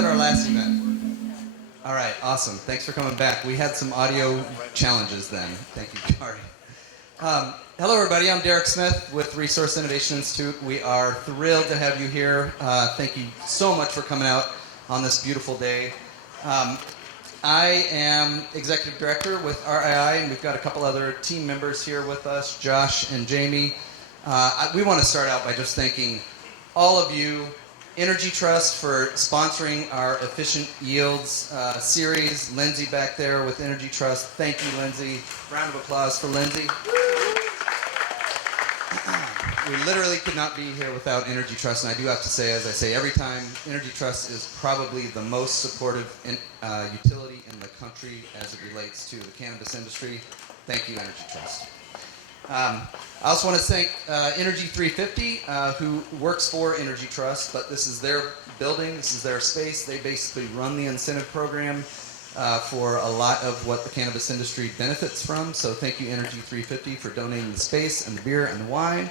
at our last event? All right, awesome. Thanks for coming back. We had some audio challenges then. Thank you, Kari. Hello, everybody. I'm Derek Smith with Resource Innovation Institute. We are thrilled to have you here. Thank you so much for coming out on this beautiful day. I am Executive Director with RII, and we've got a couple other team members here with us, Josh and Jamie. We want to start out by just thanking all of you, Energy Trust, for sponsoring our Efficient Yields series. Lindsay back there with Energy Trust. Thank you, Lindsay. Round of applause for Lindsay. We literally could not be here without Energy Trust, and I do have to say, as I say every time, Energy Trust is probably the most supportive utility in the country as it relates to the cannabis industry. Thank you, Energy Trust. I also want to thank Energy 350, who works for Energy Trust, but this is their building, this is their space. They basically run the incentive program for a lot of what the cannabis industry benefits from. So thank you, Energy 350, for donating the space and the beer and the wine.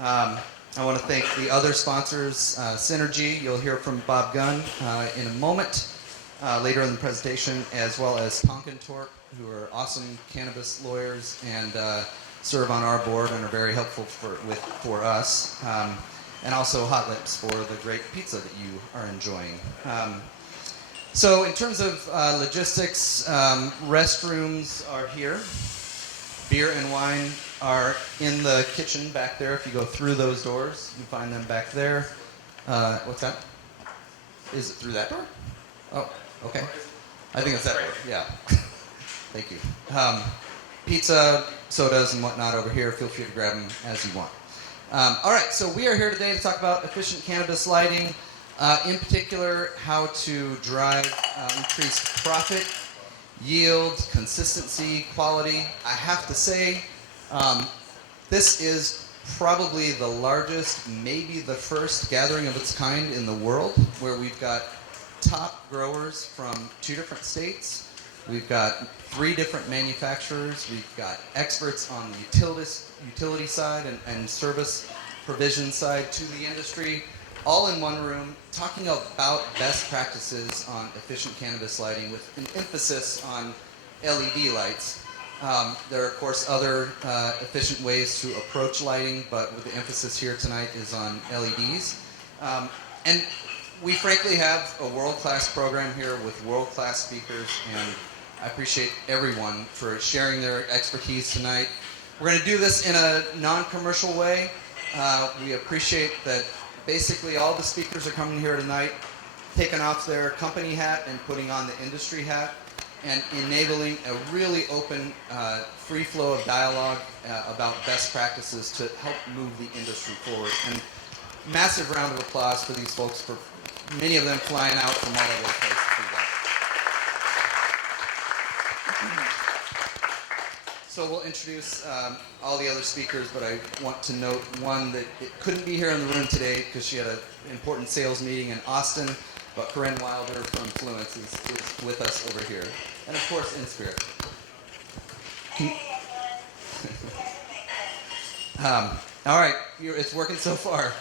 I want to thank the other sponsors, Synergy. You'll hear from Bob Gunn in a moment, later in the presentation, as well as Tonkin Torp, who are awesome cannabis lawyers and serve on our board and are very helpful for us. And also Hot Lips for the great pizza that you are enjoying. So in terms of logistics, restrooms are here. Beer and wine are in the kitchen back there. If you go through those doors, you find them back there. What's that? Is it through that door? Oh, okay. I think it's that door, yeah. Thank you. Pizza, sodas, and whatnot over here. Feel free to grab them as you want. All right, so we are here today to talk about efficient cannabis lighting, in particular, how to drive increased profit, yield, consistency, quality. I have to say, this is probably the largest, maybe the first gathering of its kind in the world, where we've got top growers from 2 different states. We've got 3 different manufacturers. We've got experts on the utility side and service provision side to the industry, all in one room, talking about best practices on efficient cannabis lighting with an emphasis on LED lights. There are, of course, other efficient ways to approach lighting, but the emphasis here tonight is on LEDs. And we frankly have a world-class program here with world-class speakers, and I appreciate everyone for sharing their expertise tonight. We're going to do this in a non-commercial way. We appreciate that basically all the speakers are coming here tonight, taking off their company hat and putting on the industry hat, and enabling a really open, free flow of dialogue about best practices to help move the industry forward. And massive round of applause for these folks, for many of them flying out from all over the place to do that. So we'll introduce all the other speakers, but I want to note one that couldn't be here in the room today because she had an important sales meeting in Austin, but Corinne Wilder from Fluence is with us over here. And of course, in spirit. All right, it's working so far.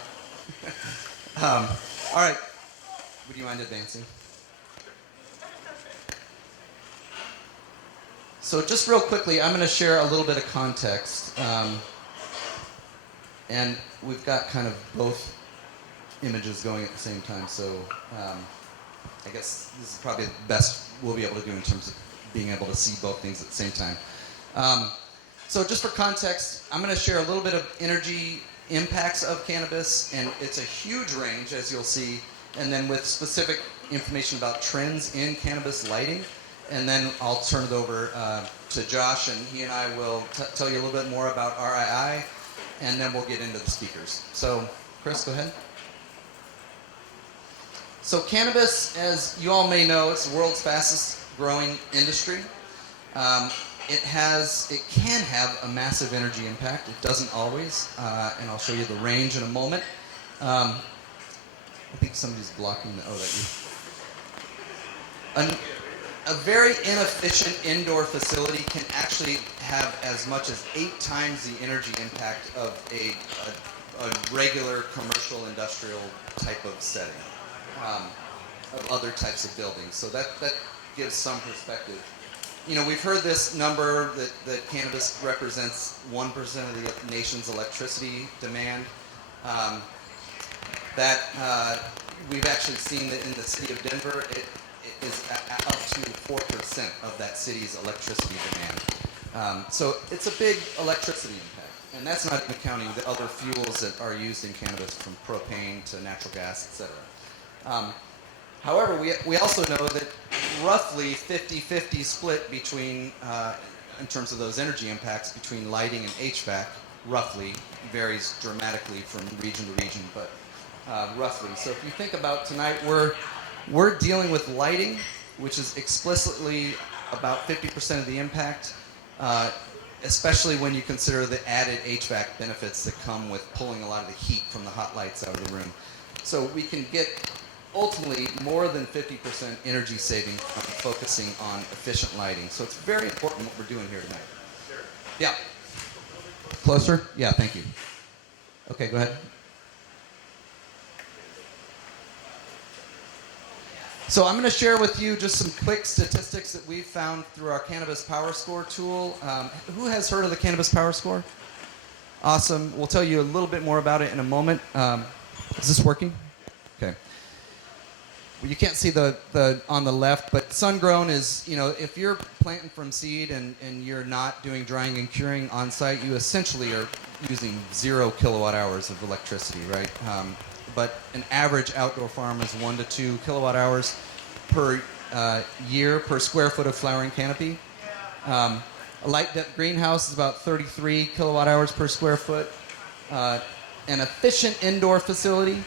All right, would you mind advancing? So just real quickly, I'm going to share a little bit of context. And we've got kind of both images going at the same time, so I guess this is probably the best we'll be able to do in terms of being able to see both things at the same time. So just for context, I'm going to share a little bit of energy impacts of cannabis, and it's a huge range, as you'll see, and then with specific information about trends in cannabis lighting. And then I'll turn it over to Josh, and he and I will tell you a little bit more about RII, and then we'll get into the speakers. So, Chris, go ahead. So cannabis, as you all may know, it's the world's fastest growing industry. It can have a massive energy impact. It doesn't always, and I'll show you the range in a moment. I think somebody's blocking the, a very inefficient indoor facility can actually have as much as 8 times the energy impact of a regular commercial industrial type of setting. of other types of buildings. So that gives some perspective. You know, we've heard this number that cannabis represents 1% of the nation's electricity demand. We've actually seen that in the city of Denver, it is up to 4% of that city's electricity demand. So it's a big electricity impact. And that's not even counting the other fuels that are used in cannabis, from propane to natural gas, etc. However, we also know that roughly 50-50 split between, in terms of those energy impacts, between lighting and HVAC, roughly, varies dramatically from region to region, but roughly. So if you think about tonight, we're dealing with lighting, which is explicitly about 50% of the impact, especially when you consider the added HVAC benefits that come with pulling a lot of the heat from the hot lights out of the room. So we can get ultimately more than 50% energy saving from focusing on efficient lighting. So it's very important what we're doing here tonight. Yeah. Closer? Yeah, thank you. Okay, go ahead. So I'm going to share with you just some quick statistics that we've found through our Cannabis Power Score tool. Who has heard of the Cannabis Power Score? Awesome. We'll tell you a little bit more about it in a moment. Is this working? Okay. Well, you can't see the on the left, but sun-grown is, you know, if you're planting from seed and you're not doing drying and curing on site, you essentially are using 0 kilowatt hours of electricity, right? But an average outdoor farm is 1 to 2 kilowatt hours per year per square foot of flowering canopy. A light depth greenhouse is about 33 kilowatt hours per square foot. An efficient indoor facility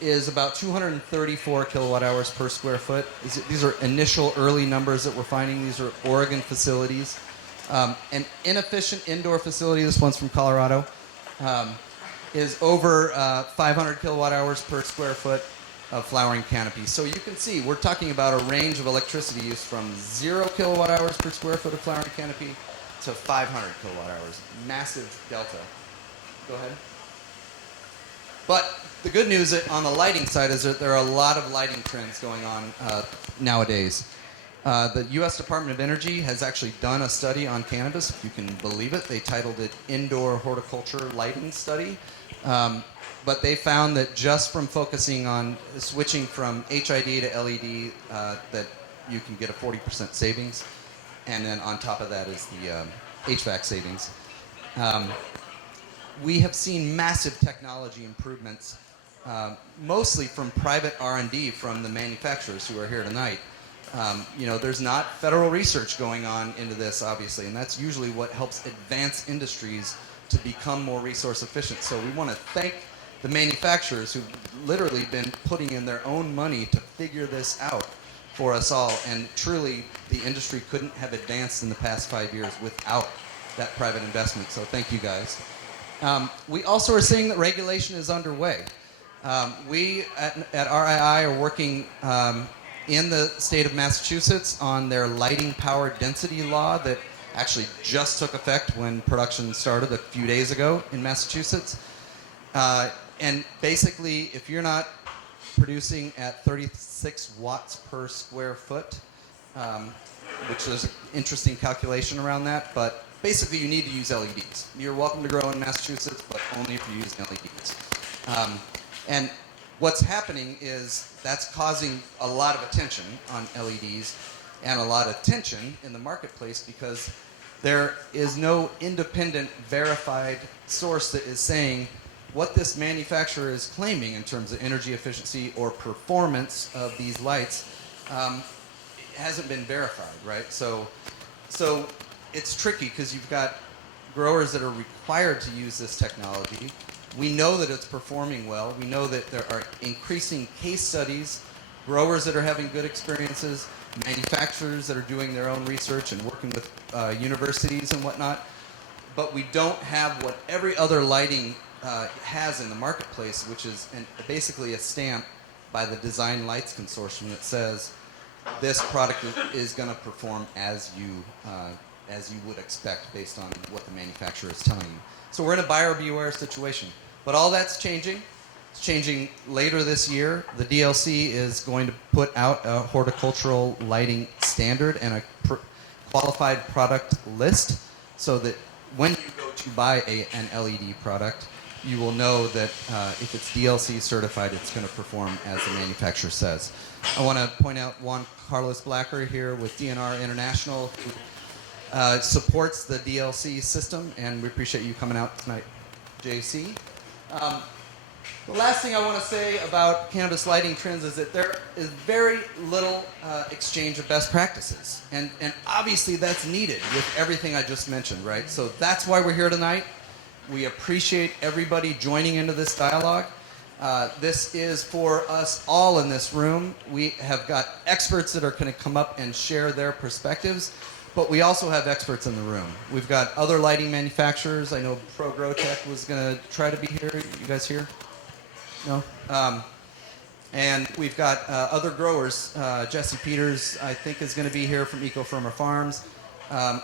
is about 234 kilowatt hours per square foot. These are initial early numbers that we're finding. These are Oregon facilities. An inefficient indoor facility, this one's from Colorado, is over 500 kilowatt hours per square foot of flowering canopy. So you can see we're talking about a range of electricity use from 0 kilowatt hours per square foot of flowering canopy to 500 kilowatt hours. Massive delta. Go ahead. But the good news on the lighting side is that there are a lot of lighting trends going on nowadays. The U.S. Department of Energy has actually done a study on cannabis, if you can believe it. They titled it Indoor Horticulture Lighting Study. But they found that just from focusing on switching from HID to LED, that you can get a 40% savings. And then on top of that is the HVAC savings. We have seen massive technology improvements, mostly from private R&D from the manufacturers who are here tonight. You know, there's not federal research going on into this, obviously, and that's usually what helps advance industries to become more resource efficient. So we want to thank the manufacturers who've literally been putting in their own money to figure this out for us all. And truly, the industry couldn't have advanced in the past 5 years without that private investment. So thank you guys. We also are seeing that regulation is underway. We at RII are working in the state of Massachusetts on their lighting power density law that actually just took effect when production started a few days ago in Massachusetts. And basically, if you're not producing at 36 watts per square foot, which is an interesting calculation around that, but basically you need to use LEDs. You're welcome to grow in Massachusetts, but only if you use LEDs. And what's happening is that's causing a lot of attention on LEDs and a lot of tension in the marketplace because there is no independent verified source that is saying what this manufacturer is claiming in terms of energy efficiency or performance of these lights hasn't been verified, right? So it's tricky because you've got growers that are required to use this technology. We know that it's performing well. We know that there are increasing case studies, growers that are having good experiences, manufacturers that are doing their own research and working with universities and whatnot. But we don't have what every other lighting has in the marketplace, which is basically a stamp by the Design Lights Consortium that says this product is going to perform as you would expect based on what the manufacturer is telling you. So we're in a buyer beware situation. But all that's changing. It's changing later this year. The DLC is going to put out a horticultural lighting standard and a qualified product list so that when you go to buy an LED product, you will know that if it's DLC certified, it's going to perform as the manufacturer says. I want to point out Juan Carlos Blacker here with DNR International, who supports the DLC system, and we appreciate you coming out tonight, JC. The last thing I want to say about cannabis lighting trends is that there is very little exchange of best practices. And obviously that's needed with everything I just mentioned, right? So that's why we're here tonight. We appreciate everybody joining into this dialogue. This is for us all in this room. We have got experts that are going to come up and share their perspectives, but we also have experts in the room. We've got other lighting manufacturers. I know Pro Grow Tech was going to try to be here. You guys here? No? And we've got other growers. Jesse Peters, I think, is going to be here from Eco Firmer Farms.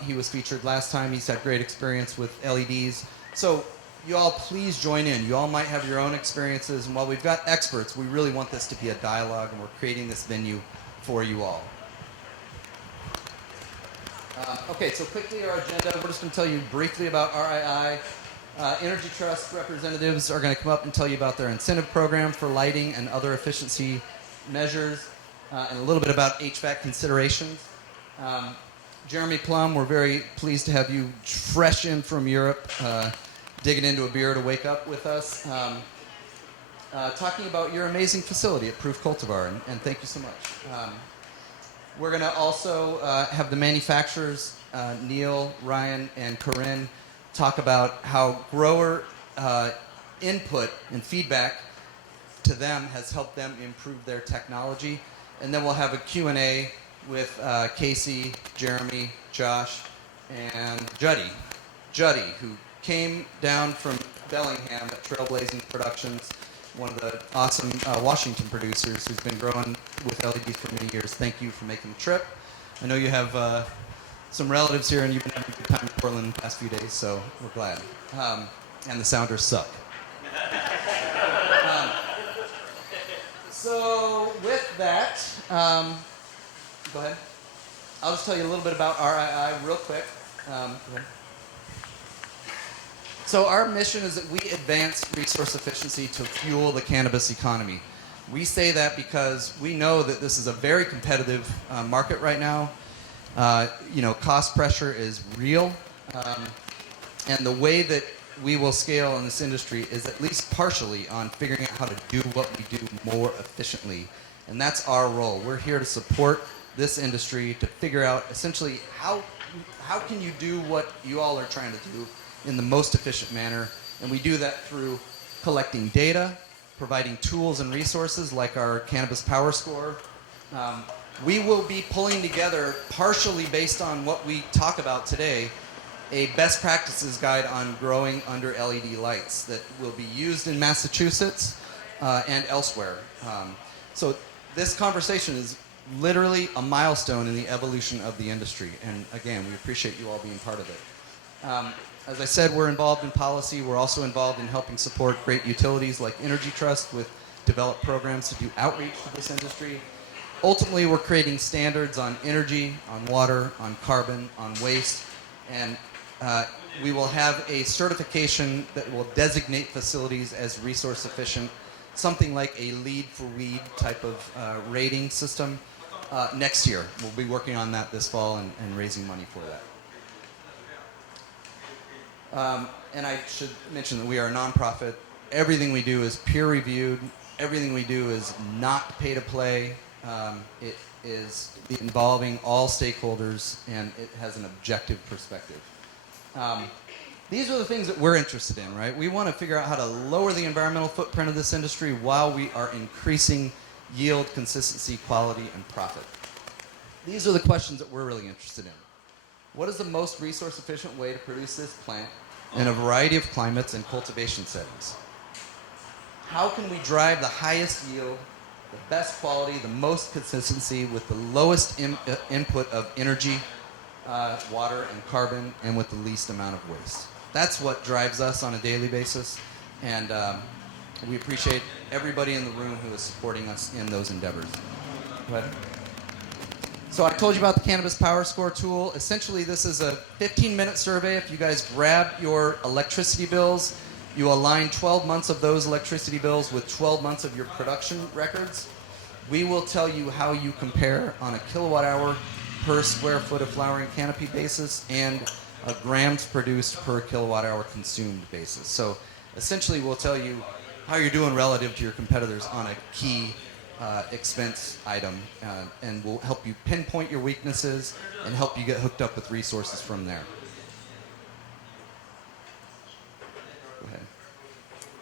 He was featured last time. He's had great experience with LEDs. So you all please join in. You all might have your own experiences. And while we've got experts, we really want this to be a dialogue, and we're creating this venue for you all. Okay, so quickly our agenda. We're just going to tell you briefly about RII. Energy Trust representatives are going to come up and tell you about their incentive program for lighting and other efficiency measures, and a little bit about HVAC considerations. Jeremy Plumb, we're very pleased to have you fresh in from Europe, digging into a beer to wake up with us, talking about your amazing facility at Pruf Cultivar, and thank you so much. We're going to also have the manufacturers, Neil, Ryan, and Corinne, talk about how grower input and feedback to them has helped them improve their technology. And then we'll have a Q&A with Casey, Jeremy, Josh, and Juddy, who came down from Bellingham at Trailblazing Productions, one of the awesome Washington producers who's been growing with LEDs for many years. Thank you for making the trip. I know you have some relatives here, and you've been having a good time in Portland the past few days, so we're glad. And the Sounders suck. So with that, go ahead. I'll just tell you a little bit about RII real quick. Go ahead. So our mission is that we advance resource efficiency to fuel the cannabis economy. We say that because we know that this is a very competitive market right now. Cost pressure is real, and the way that we will scale in this industry is at least partially on figuring out how to do what we do more efficiently, and that's our role. We're here to support this industry to figure out essentially how can you do what you all are trying to do in the most efficient manner, and we do that through collecting data, providing tools and resources like our Cannabis Power Score. We will be pulling together, partially based on what we talk about today, a best practices guide on growing under LED lights that will be used in Massachusetts and elsewhere. So this conversation is literally a milestone in the evolution of the industry. And again, we appreciate you all being part of it. As I said, we're involved in policy. We're also involved in helping support great utilities like Energy Trust with developed programs to do outreach to this industry. Ultimately, we're creating standards on energy, on water, on carbon, on waste, and we will have a certification that will designate facilities as resource efficient, something like a LEED for weed type of rating system next year. We'll be working on that this fall and raising money for that. And I should mention that we are a nonprofit. Everything we do is peer reviewed. Everything we do is not pay to play. It is involving all stakeholders, and it has an objective perspective. These are the things that we're interested in, right? We want to figure out how to lower the environmental footprint of this industry while we are increasing yield, consistency, quality, and profit. These are the questions that we're really interested in. What is the most resource efficient way to produce this plant in a variety of climates and cultivation settings? How can we drive the highest yield, the best quality, the most consistency with the lowest input of energy, water, and carbon, and with the least amount of waste? That's what drives us on a daily basis. And We appreciate everybody in the room who is supporting us in those endeavors. Go ahead. So I told you about the Cannabis Power Score tool. Essentially, this is a 15-minute survey. If you guys grab your electricity bills, you align 12 months of those electricity bills with 12 months of your production records. We will tell you how you compare on a kilowatt hour per square foot of flowering canopy basis and a grams produced per kilowatt hour consumed basis. So essentially, we'll tell you how you're doing relative to your competitors on a key expense item, and we'll help you pinpoint your weaknesses and help you get hooked up with resources from there. Go ahead.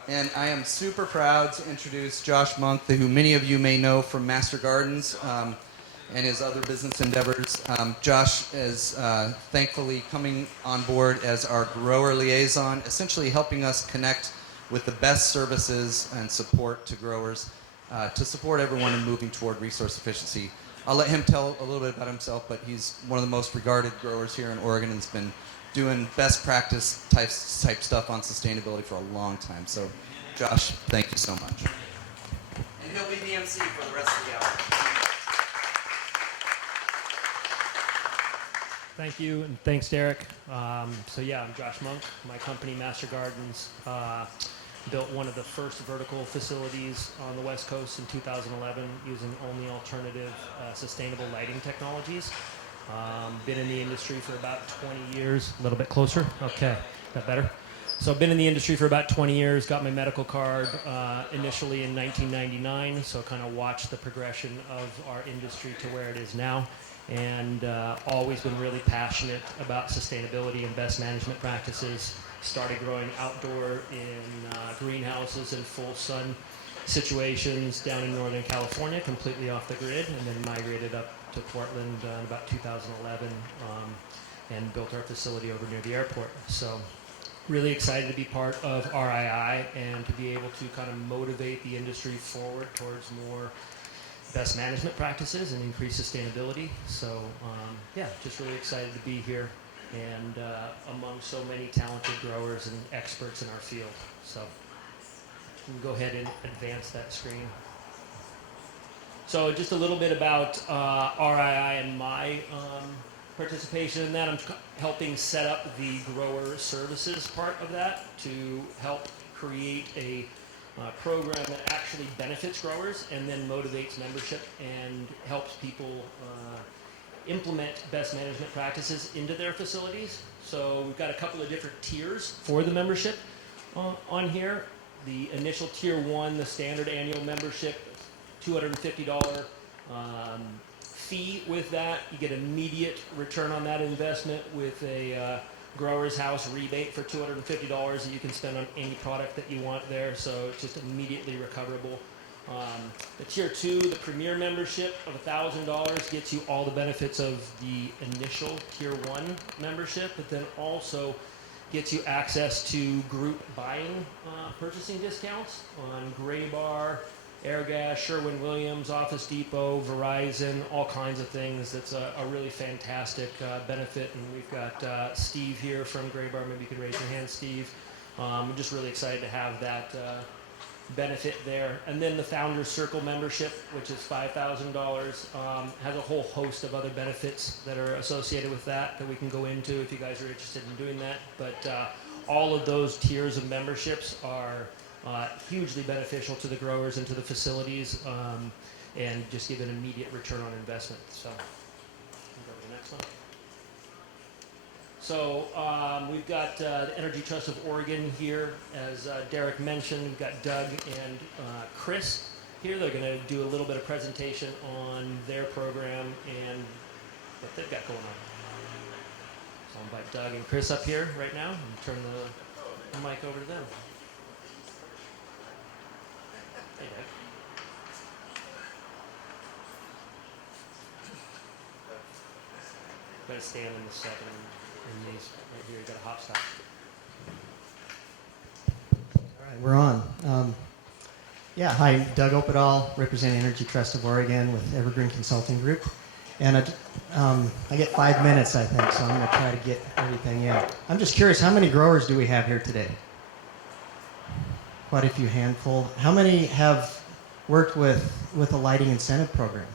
And I am super proud to introduce Josh Monk, who many of you may know from Master Gardens and his other business endeavors. Josh is thankfully coming on board as our grower liaison, essentially helping us connect with the best services and support to growers to support everyone in moving toward resource efficiency. I'll let him tell a little bit about himself, but he's one of the most regarded growers here in Oregon and has been doing best practice type stuff on sustainability for a long time. So, Josh, thank you so much. And he'll be the MC for the rest of the hour. Thank you, and thanks, Derek. So yeah, I'm Josh Monk. My company, Master Gardens, built one of the first vertical facilities on the West Coast in 2011 using only alternative sustainable lighting technologies. Been in the industry for about 20 years. A little bit closer. Okay, that better? So I've been in the industry for about 20 years, got my medical card initially in 1999, so kind of watched the progression of our industry to where it is now, and always been really passionate about sustainability and best management practices. Started growing outdoor in greenhouses and full sun situations down in Northern California, completely off the grid, and then migrated up to Portland in about 2011 and built our facility over near the airport. So really excited to be part of RII and to be able to kind of motivate the industry forward towards more best management practices and increased sustainability. So yeah, just really excited to be here and among so many talented growers and experts in our field. So we can go ahead and advance that screen. So just a little bit about RII and my participation in that. I'm helping set up the grower services part of that to help create a program that actually benefits growers and then motivates membership and helps people implement best management practices into their facilities. So we've got a couple of different tiers for the membership on here. The initial tier 1, the standard annual membership, $250 fee with that. You get immediate return on that investment with a Growers House rebate for $250 that you can spend on any product that you want there, so it's just immediately recoverable. The tier 2, the premier membership of $1,000 gets you all the benefits of the initial tier 1 membership, but then also gets you access to group buying purchasing discounts on Graybar, Airgas, Sherwin-Williams, Office Depot, Verizon, all kinds of things. That's a really fantastic benefit. And we've got Steve here from Graybar. Maybe you could raise your hand, Steve. I'm just really excited to have that benefit there. And then the Founders Circle membership, which is $5,000, has a whole host of other benefits that are associated with that we can go into if you guys are interested in doing that. But all of those tiers of memberships are hugely beneficial to the growers and to the facilities, and just give an immediate return on investment. So, go to the next one. So we've got the Energy Trust of Oregon here, as Derek mentioned. We've got Doug and Chris here. They're going to do a little bit of presentation on their program and what they've got going on. So I'll invite Doug and Chris up here right now and turn the mic over to them. Hey, Doug. Better stand in the second in these right here. You got a hop stop. All right, we're on. Yeah, hi, Doug Opedal, representing Energy Trust of Oregon with Evergreen Consulting Group. And I get 5 minutes, I think, so I'm going to try to get everything in. I'm just curious, how many growers do we have here today? quite a few handful. How many have worked with a lighting incentive program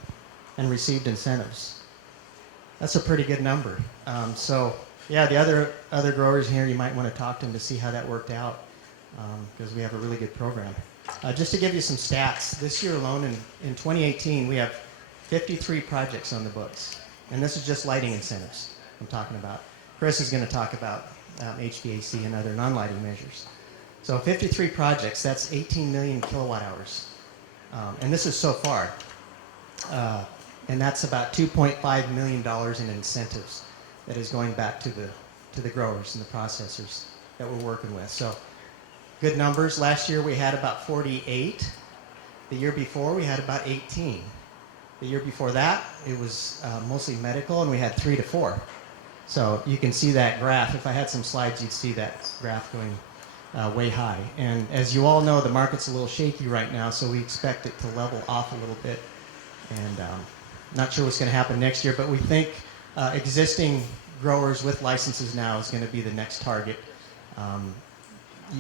and received incentives? That's a pretty good number. So yeah, the other growers here, you might want to talk to them to see how that worked out, because we have a really good program. Just to give you some stats, this year alone in 2018, we have 53 projects on the books. And this is just lighting incentives I'm talking about. Chris is going to talk about HVAC and other non-lighting measures. So 53 projects, that's 18 million kilowatt hours. And this is so far. And that's about $2.5 million in incentives that is going back to the growers and the processors that we're working with. So good numbers. Last year we had about 48. The year before we had about 18. The year before that it was mostly medical, and we had 3 to 4. So you can see that graph. If I had some slides, you'd see that graph going way high. And as you all know, the market's a little shaky right now, so we expect it to level off a little bit. And not sure what's going to happen next year, but we think existing growers with licenses now is going to be the next target.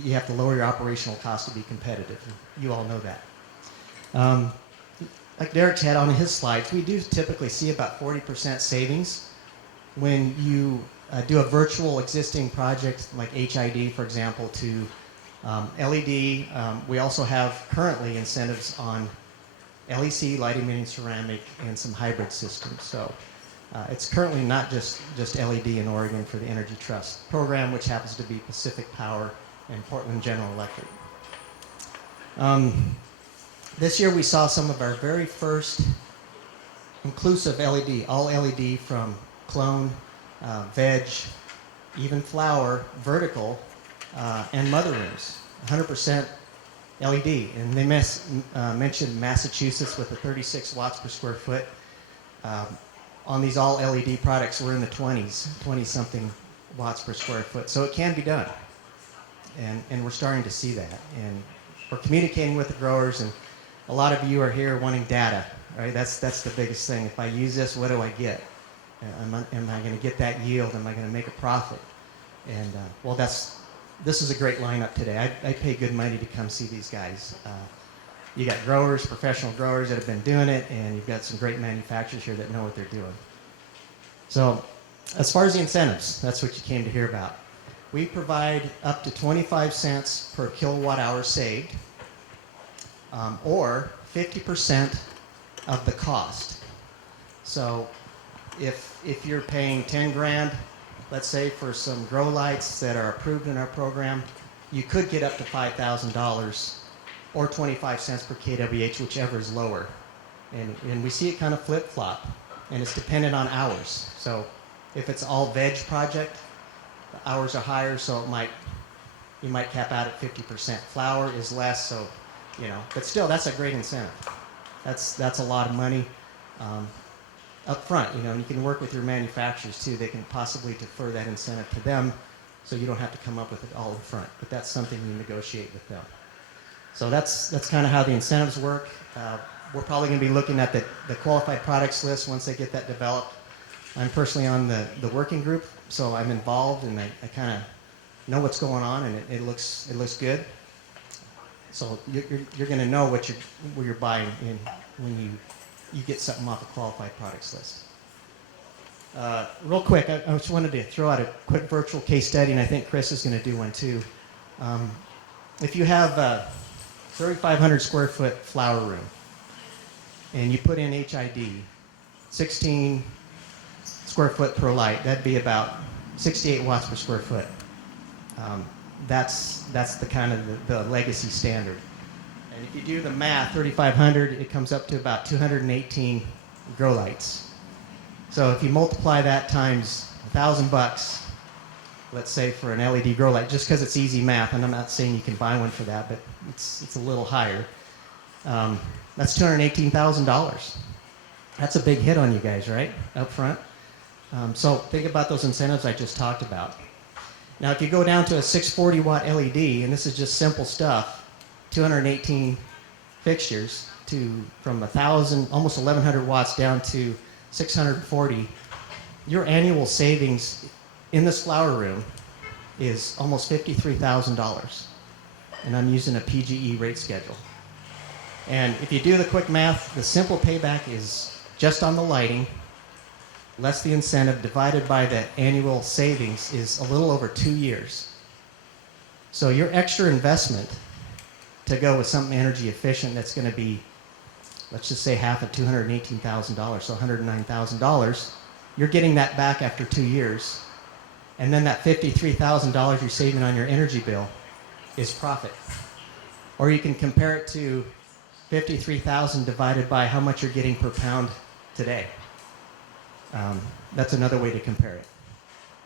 You have to lower your operational costs to be competitive. You all know that. Like Derek's had on his slides, we do typically see about 40% savings when you do a virtual existing project like HID, for example, to LED. We also have currently incentives on LEC, light emitting ceramic, and some hybrid systems. So it's currently not just LED in Oregon for the Energy Trust program, which happens to be Pacific Power and Portland General Electric. This year we saw some of our very first inclusive LED, all LED from clone, veg, even flower, vertical, and mother rooms, 100% LED. And they mentioned Massachusetts with the 36 watts per square foot. On these all LED products, we're in the 20-something watts per square foot. So it can be done. And we're starting to see that. And we're communicating with the growers, and a lot of you are here wanting data, right? That's the biggest thing. If I use this, what do I get? Am I going to get that yield? Am I going to make a profit? And well, this is a great lineup today. I pay good money to come see these guys. You got growers, professional growers that have been doing it, and you've got some great manufacturers here that know what they're doing. So as far as the incentives, that's what you came to hear about. We provide up to 25 cents per kilowatt hour saved, or 50% of the cost. So if you're paying 10 grand, let's say, for some grow lights that are approved in our program, you could get up to $5,000 or 25 cents per kWh, whichever is lower. And we see it kind of flip-flop, and it's dependent on hours. So if it's all veg project, the hours are higher, so you might cap out at 50%. Flower is less, so but still, that's a great incentive. That's a lot of money up front, and you can work with your manufacturers too. They can possibly defer that incentive to them, so you don't have to come up with it all up front. But that's something you negotiate with them. So that's kind of how the incentives work. We're probably going to be looking at the qualified products list once they get that developed. I'm personally on the working group, so I'm involved, and I kind of know what's going on, and it looks good. So you're going to know what you're buying in when you get something off a qualified products list. Real quick, I just wanted to throw out a quick virtual case study, and I think Chris is going to do one too. If you have a 3,500 square foot flower room, and you put in HID, 16 square foot per light, that'd be about 68 watts per square foot. That's the kind of the legacy standard. And if you do the math, 3,500, it comes up to about 218 grow lights. So if you multiply that times $1,000, let's say for an LED grow light, just because it's easy math, and I'm not saying you can buy one for that, but it's a little higher. That's $218,000. That's a big hit on you guys, right, up front? So think about those incentives I just talked about. Now, if you go down to a 640 watt LED, and this is just simple stuff, 218 fixtures from 1,000, almost 1,100 watts down to 640, your annual savings in this flower room is almost $53,000. and I'm using a PGE rate schedule. And if you do the quick math, the simple payback is just on the lighting, less the incentive, divided by the annual savings is a little over 2 years. So your extra investment to go with something energy efficient that's going to be, let's just say half of $218,000, so $109,000, you're getting that back after 2 years. And then that $53,000 you're saving on your energy bill is profit. Or you can compare it to 53,000 divided by how much you're getting per pound today. That's another way to compare it.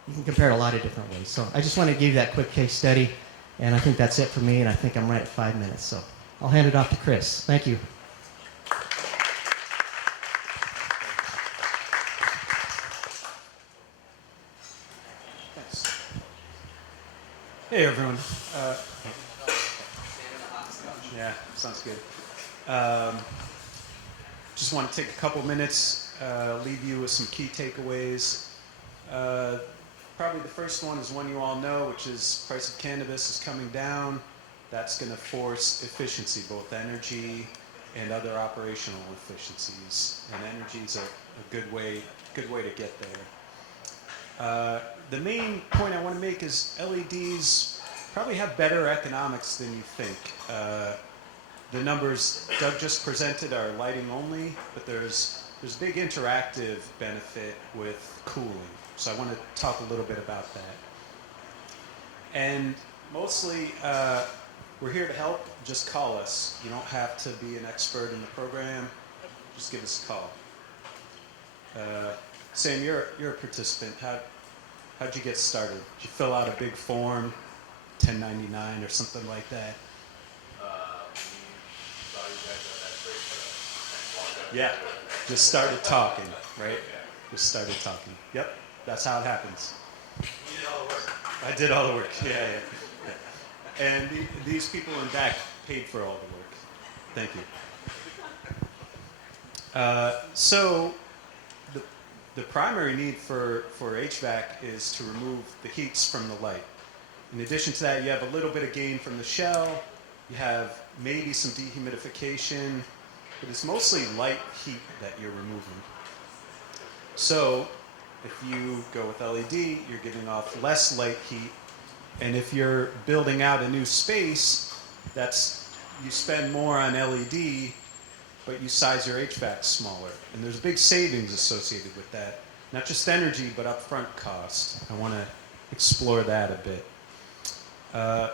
You can compare it a lot of different ways. So I just want to give you that quick case study, and I think that's it for me, and I think I'm right at 5 minutes. So I'll hand it off to Chris. Thank you. Thanks. Hey, everyone. Yeah, sounds good. Just want to take a couple minutes, leave you with some key takeaways. Probably the first one is one you all know, which is price of cannabis is coming down. That's going to force efficiency, both energy and other operational efficiencies. And energy is a good way to get there. The main point I want to make is LEDs probably have better economics than you think. The numbers Doug just presented are lighting only, but there's big interactive benefit with cooling. So I want to talk a little bit about that. And mostly, we're here to help. Just call us. You don't have to be an expert in the program. Just give us a call. Sam, you're a participant. How'd you get started? Did you fill out a big form, 1099 or something like that? Yeah, just started talking, right? Just started talking. Yep, that's how it happens. You did all the work. I did all the work, yeah. And these people in back paid for all the work. Thank you. So the primary need for HVAC is to remove the heats from the light. In addition to that, you have a little bit of gain from the shell. You have maybe some dehumidification, but it's mostly light heat that you're removing. So if you go with LED, you're giving off less light heat. And if you're building out a new space, you spend more on LED, but you size your HVAC smaller. And there's big savings associated with that. Not just energy, but upfront cost. I want to explore that a bit.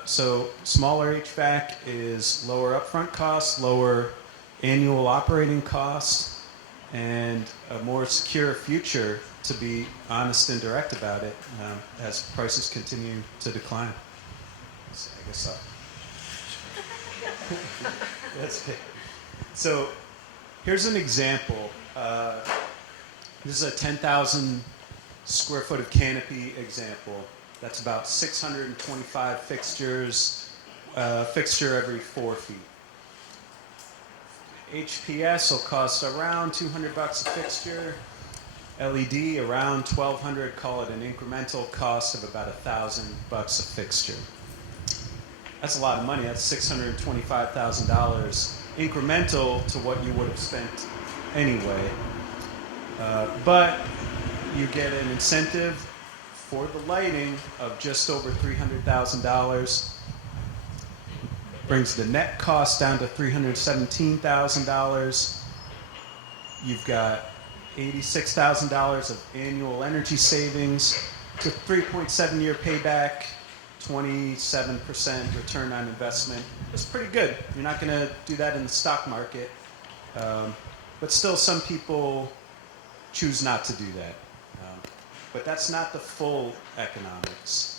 So smaller HVAC is lower upfront cost, lower annual operating cost, and a more secure future, to be honest and direct about it, as prices continue to decline. So I guess that's good. So here's an example. This is a 10,000 square foot of canopy example. That's about 625 fixtures, fixture every 4 feet. HPS will cost around $200 a fixture. LED around $1,200. Call it an incremental cost of about $1,000 a fixture. That's a lot of money. That's $625,000 incremental to what you would have spent anyway. But you get an incentive for the lighting of just over $300,000. Brings the net cost down to $317,000. You've got $86,000 of annual energy savings to 3.7-year payback, 27% return on investment. That's pretty good. You're not going to do that in the stock market. But still, some people choose not to do that. But that's not the full economics.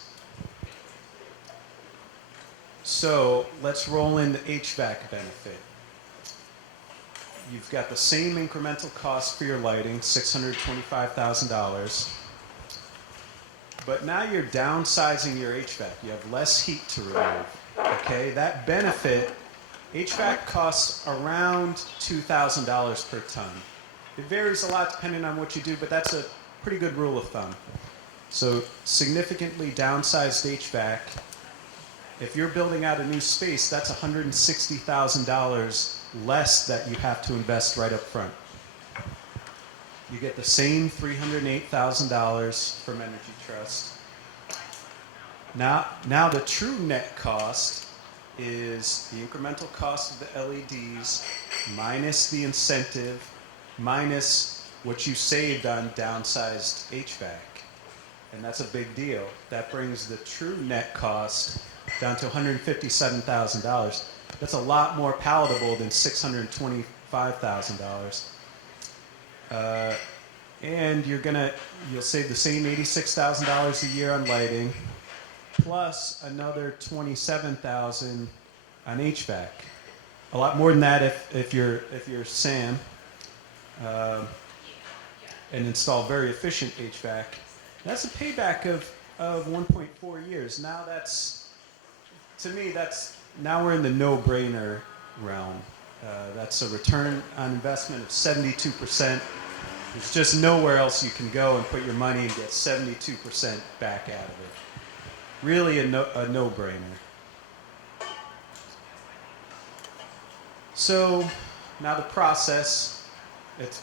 So let's roll in the HVAC benefit. You've got the same incremental cost for your lighting, $625,000. But now you're downsizing your HVAC. You have less heat to remove. Okay, that benefit, HVAC costs around $2,000 per ton. It varies a lot depending on what you do, but that's a pretty good rule of thumb. So significantly downsized HVAC if you're building out a new space, that's $160,000 less that you have to invest right up front. You get the same $308,000 from Energy Trust. Now the true net cost is the incremental cost of the LEDs minus the incentive minus what you saved on downsized HVAC. And that's a big deal. That brings the true net cost down to $157,000. That's a lot more palatable than $625,000. And you'll save the same $86,000 a year on lighting, plus another $27,000 on HVAC. A lot more than that if you're Sam, and install very efficient HVAC. That's a payback of 1.4 years. Now now we're in the no-brainer realm. That's a return on investment of 72%. There's just nowhere else you can go and put your money and get 72% back out of it. Really a no-brainer. So now the process, it's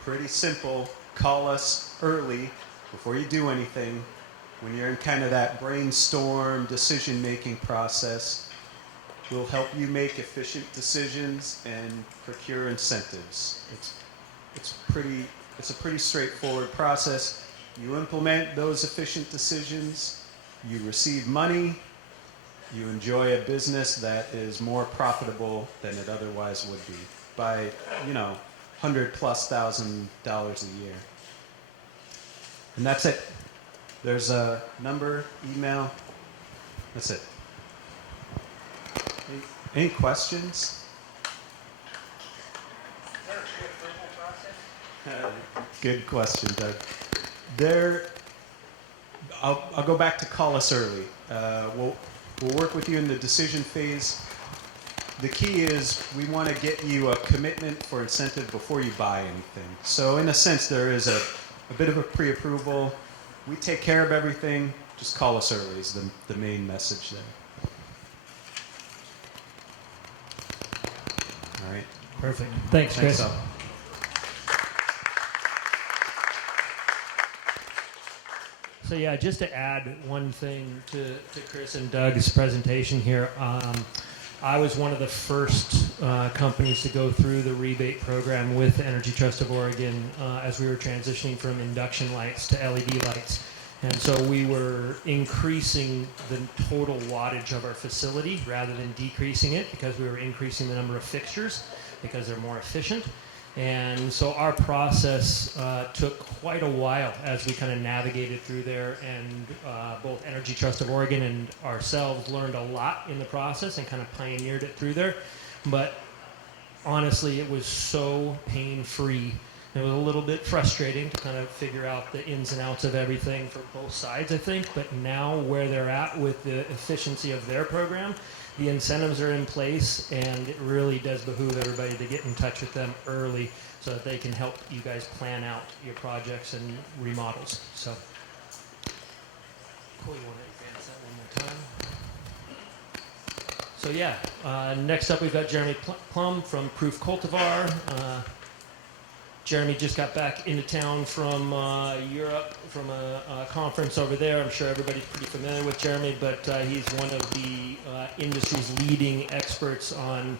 pretty simple. Call us early before you do anything. When you're in kind of that brainstorm decision-making process, we'll help you make efficient decisions and procure incentives. It's a pretty straightforward process. You implement those efficient decisions, you receive money, you enjoy a business that is more profitable than it otherwise would be by, $100,000+ a year. And that's it. There's a number, email. That's it. Any questions? Good question, Doug. I'll go back to call us early. We'll work with you in the decision phase. The key is we want to get you a commitment for incentive before you buy anything. So in a sense, there is a bit of a pre-approval. We take care of everything. Just call us early is the main message there. All right. Perfect. Thanks, Chris. Thanks, all. So yeah, just to add one thing to Chris and Doug's presentation here, I was one of the first companies to go through the rebate program with the Energy Trust of Oregon as we were transitioning from induction lights to LED lights. And so we were increasing the total wattage of our facility rather than decreasing it because we were increasing the number of fixtures because they're more efficient. And so our process took quite a while as we kind of navigated through there, and both Energy Trust of Oregon and ourselves learned a lot in the process and kind of pioneered it through there. But honestly, it was so pain-free. It was a little bit frustrating to kind of figure out the ins and outs of everything for both sides, I think. But now where they're at with the efficiency of their program, the incentives are in place, and it really does behoove everybody to get in touch with them early so that they can help you guys plan out your projects and remodels. So, cool. You want to advance that one more time? So yeah, next up we've got Jeremy Plumb from Pruf Cultivar. Jeremy just got back into town from Europe, from a conference over there. I'm sure everybody's pretty familiar with Jeremy, but he's one of the industry's leading experts on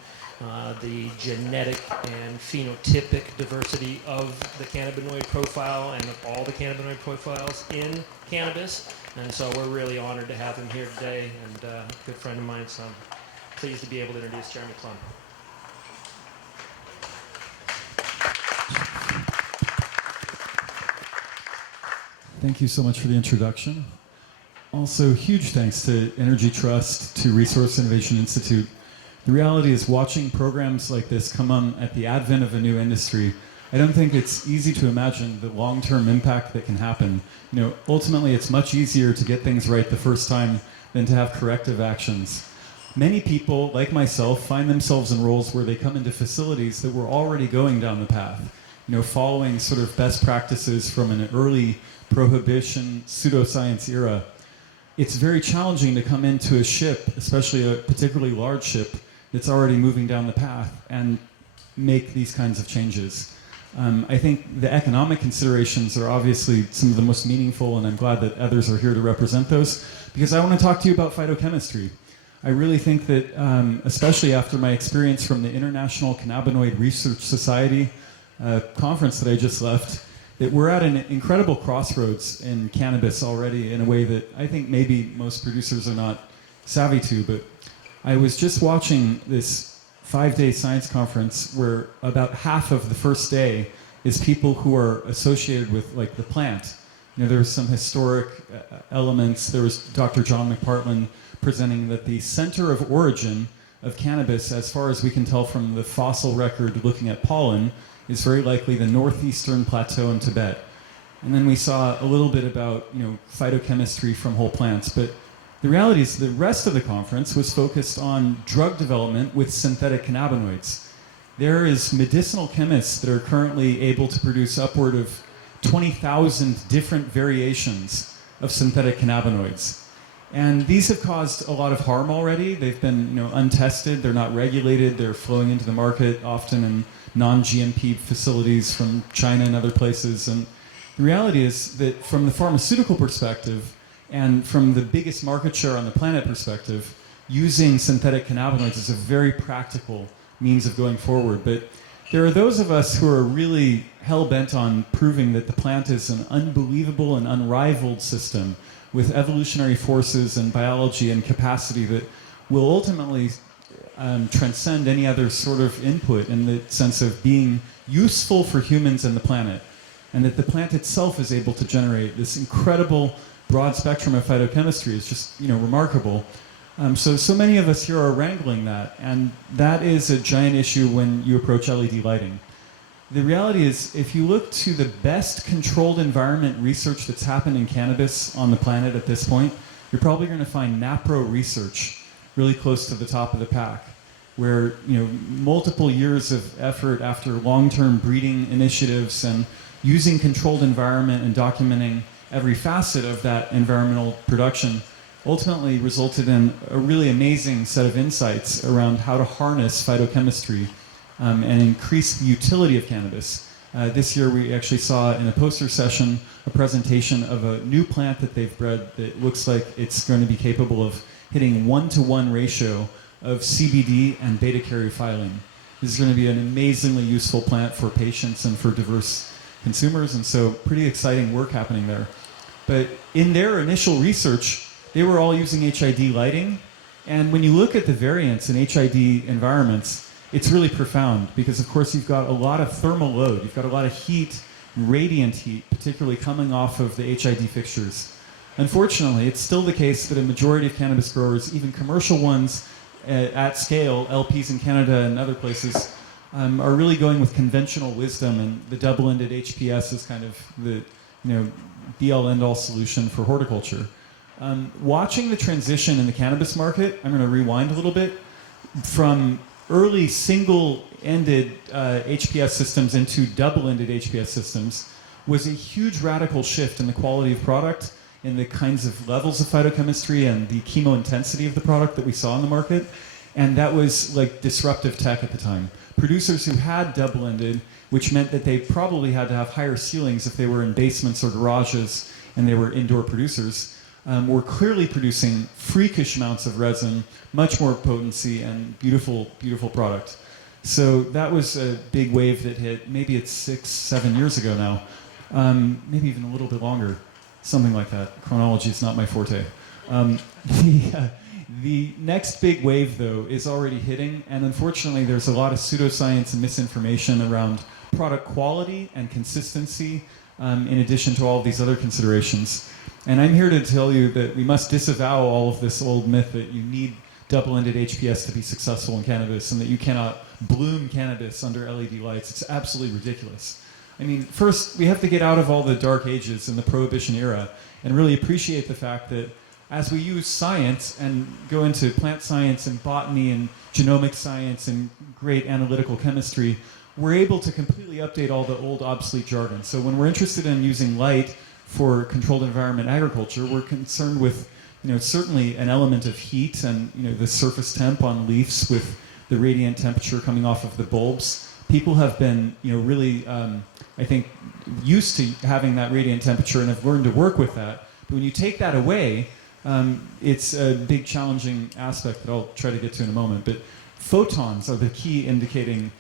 the genetic and phenotypic diversity of the cannabinoid profile and of all the cannabinoid profiles in cannabis. And so we're really honored to have him here today, and a good friend of mine, so I'm pleased to be able to introduce Jeremy Plumb. Thank you so much for the introduction. Also, huge thanks to Energy Trust, to Resource Innovation Institute. The reality is, watching programs like this come on at the advent of a new industry, I don't think it's easy to imagine the long-term impact that can happen. Ultimately, it's much easier to get things right the first time than to have corrective actions. Many people, like myself, find themselves in roles where they come into facilities that were already going down the path, following sort of best practices from an early prohibition pseudoscience era. it's very challenging to come into a ship, especially a particularly large ship that's already moving down the path, and make these kinds of changes. I think the economic considerations are obviously some of the most meaningful, and I'm glad that others are here to represent those, because I want to talk to you about phytochemistry. I really think that, especially after my experience from the International Cannabinoid Research Society conference that I just left, that we're at an incredible crossroads in cannabis already in a way that I think maybe most producers are not savvy to. But I was just watching this 5-day science conference where about half of the first day is people who are associated with like the plant. You know, there was some historic elements. There was Dr. John McPartland presenting that the center of origin of cannabis, as far as we can tell from the fossil record looking at pollen, is very likely the northeastern plateau in Tibet. And then we saw a little bit about, you know, phytochemistry from whole plants. But the reality is the rest of the conference was focused on drug development with synthetic cannabinoids. There is medicinal chemists that are currently able to produce upward of 20,000 different variations of synthetic cannabinoids. And these have caused a lot of harm already. They've been, you know, untested, they're not regulated, they're flowing into the market often in non-GMP facilities from China and other places. And the reality is that from the pharmaceutical perspective and from the biggest market share on the planet perspective, using synthetic cannabinoids is a very practical means of going forward. But there are those of us who are really hell-bent on proving that the plant is an unbelievable and unrivaled system with evolutionary forces and biology and capacity that will ultimately transcend any other sort of input in the sense of being useful for humans and the planet. And that the plant itself is able to generate this incredible broad spectrum of phytochemistry is just, you know, remarkable. So many of us here are wrangling that, and that is a giant issue when you approach LED lighting. The reality is, if you look to the best controlled environment research that's happened in cannabis on the planet at this point, you're probably going to find NAPRO research really close to the top of the pack, where, you know, multiple years of effort after long-term breeding initiatives and using controlled environment and documenting every facet of that environmental production ultimately resulted in a really amazing set of insights around how to harness phytochemistry and increase the utility of cannabis. This year we actually saw in a poster session a presentation of a new plant that they've bred that looks like it's going to be capable of hitting 1-to-1 ratio of CBD and beta-caryophyllene. This is going to be an amazingly useful plant for patients and for diverse consumers, and so pretty exciting work happening there. But in their initial research, they were all using HID lighting, and when you look at the variance in HID environments, it's really profound because, of course, you've got a lot of thermal load. You've got a lot of heat, radiant heat, particularly coming off of the HID fixtures. Unfortunately, it's still the case that a majority of cannabis growers, even commercial ones at scale, LPs in Canada and other places, are really going with conventional wisdom, and the double-ended HPS is kind of the, you know, be-all end-all solution for horticulture. Watching the transition in the cannabis market, I'm going to rewind a little bit, from early single-ended HPS systems into double-ended HPS systems was a huge radical shift in the quality of product, in the kinds of levels of phytochemistry and the chemo intensity of the product that we saw in the market. And that was like disruptive tech at the time. Producers who had double-ended, which meant that they probably had to have higher ceilings if they were in basements or garages and they were indoor producers, were clearly producing freakish amounts of resin, much more potency, and beautiful, beautiful product. So that was a big wave that hit, maybe it's 6-7 years ago now, maybe even a little bit longer, something like that. Chronology is not my forte. The next big wave, though, is already hitting, and unfortunately there's a lot of pseudoscience and misinformation around product quality and consistency, in addition to all of these other considerations. And I'm here to tell you that we must disavow all of this old myth that you need double-ended HPS to be successful in cannabis and that you cannot bloom cannabis under LED lights. It's absolutely ridiculous. I mean, first, we have to get out of all the dark ages and the prohibition era and really appreciate the fact that as we use science and go into plant science and botany and genomic science and great analytical chemistry, we're able to completely update all the old obsolete jargon. So when we're interested in using light for controlled environment agriculture, we're concerned with certainly an element of heat and the surface temp on leaves with the radiant temperature coming off of the bulbs. People have been really I think used to having that radiant temperature and have learned to work with that. But when you take that away, it's a big challenging aspect that I'll try to get to in a moment. But photons are the key indicating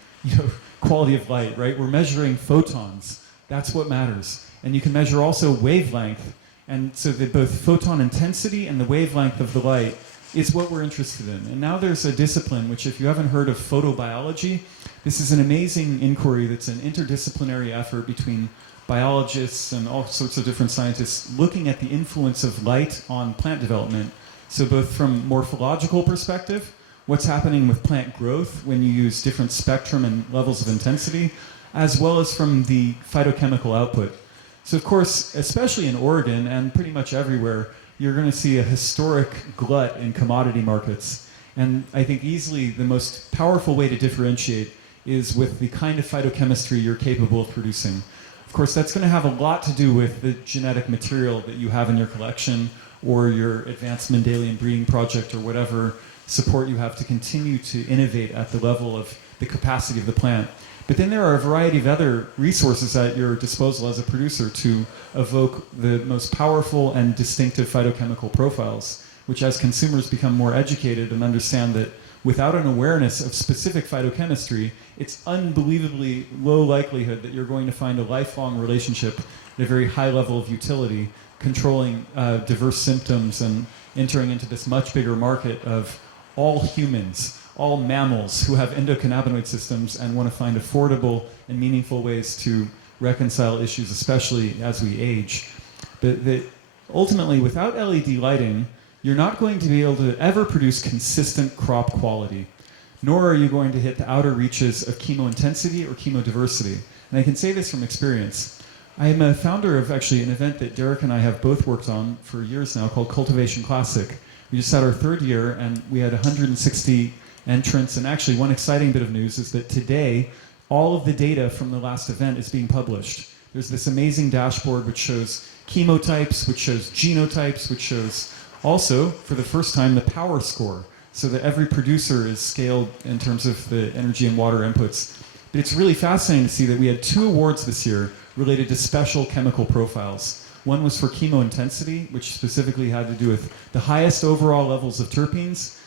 quality of light, right? We're measuring photons. That's what matters. And you can measure also wavelength. And so that both photon intensity and the wavelength of the light is what we're interested in. And now there's a discipline, which if you haven't heard of photobiology, this is an amazing inquiry that's an interdisciplinary effort between biologists and all sorts of different scientists looking at the influence of light on plant development. So both from morphological perspective, what's happening with plant growth when you use different spectrum and levels of intensity, as well as from the phytochemical output. So of course, especially in Oregon and pretty much everywhere, you're going to see a historic glut in commodity markets. And I think easily the most powerful way to differentiate is with the kind of phytochemistry you're capable of producing. Of course, that's going to have a lot to do with the genetic material that you have in your collection or your advanced Mendelian breeding project or whatever support you have to continue to innovate at the level of the capacity of the plant. But then there are a variety of other resources at your disposal as a producer to evoke the most powerful and distinctive phytochemical profiles, which as consumers become more educated and understand that without an awareness of specific phytochemistry, it's unbelievably low likelihood that you're going to find a lifelong relationship at a very high level of utility, controlling diverse symptoms and entering into this much bigger market of all humans, all mammals who have endocannabinoid systems and want to find affordable and meaningful ways to reconcile issues, especially as we age. But that ultimately, without LED lighting, you're not going to be able to ever produce consistent crop quality, nor are you going to hit the outer reaches of chemointensity or chemodiversity. And I can say this from experience. I am a founder of actually an event that Derek and I have both worked on for years now called Cultivation Classic. We just had our third year and we had 160 entrants. And actually one exciting bit of news is that today, all of the data from the last event is being published. There's this amazing dashboard which shows chemotypes, which shows genotypes, which shows also, for the first time, the power score, so that every producer is scaled in terms of the energy and water inputs. But it's really fascinating to see that we had 2 awards this year related to special chemical profiles. One was for chemointensity, which specifically had to do with the highest overall levels of terpenes,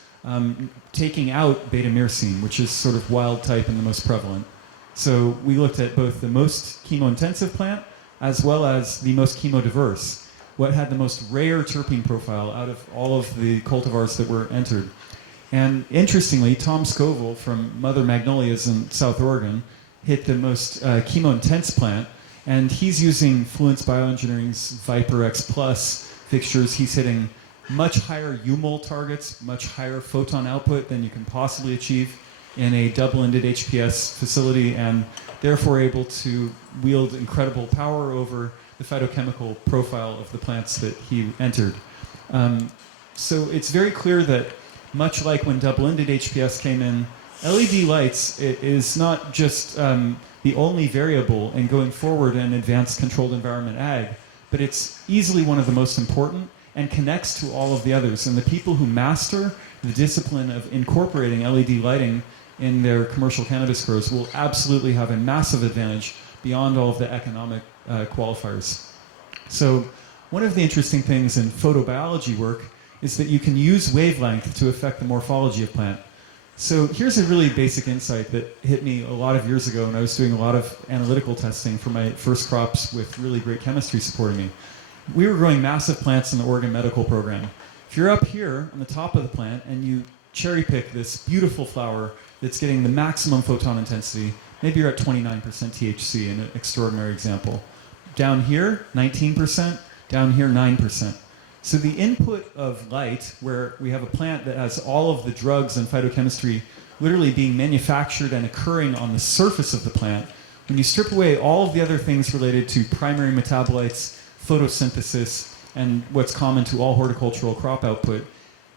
taking out beta-myrcene, which is sort of wild type and the most prevalent. So we looked at both the most chemointensive plant as well as the most chemodiverse, what had the most rare terpene profile out of all of the cultivars that were entered. And interestingly, Tom Scoville from Mother Magnolias in South Oregon hit the most chemo-intense plant, and he's using Fluence Bioengineering's Viper X Plus fixtures. He's hitting much higher UMOL targets, much higher photon output than you can possibly achieve in a double-ended HPS facility, and therefore able to wield incredible power over the phytochemical profile of the plants that he entered. So it's very clear that much like when double-ended HPS came in, LED lights is not just the only variable in going forward in advanced controlled environment ag, but it's easily one of the most important and connects to all of the others. And the people who master the discipline of incorporating LED lighting in their commercial cannabis grows will absolutely have a massive advantage beyond all of the economic qualifiers. So one of the interesting things in photobiology work is that you can use wavelength to affect the morphology of plant. So here's a really basic insight that hit me a lot of years ago when I was doing a lot of analytical testing for my first crops with really great chemistry supporting me. We were growing massive plants in the Oregon Medical Program. If you're up here on the top of the plant and you cherry pick this beautiful flower that's getting the maximum photon intensity, maybe you're at 29% THC in an extraordinary example. Down here, 19%, down here, 9%. So the input of light, where we have a plant that has all of the drugs and phytochemistry literally being manufactured and occurring on the surface of the plant, when you strip away all of the other things related to primary metabolites, photosynthesis, and what's common to all horticultural crop output,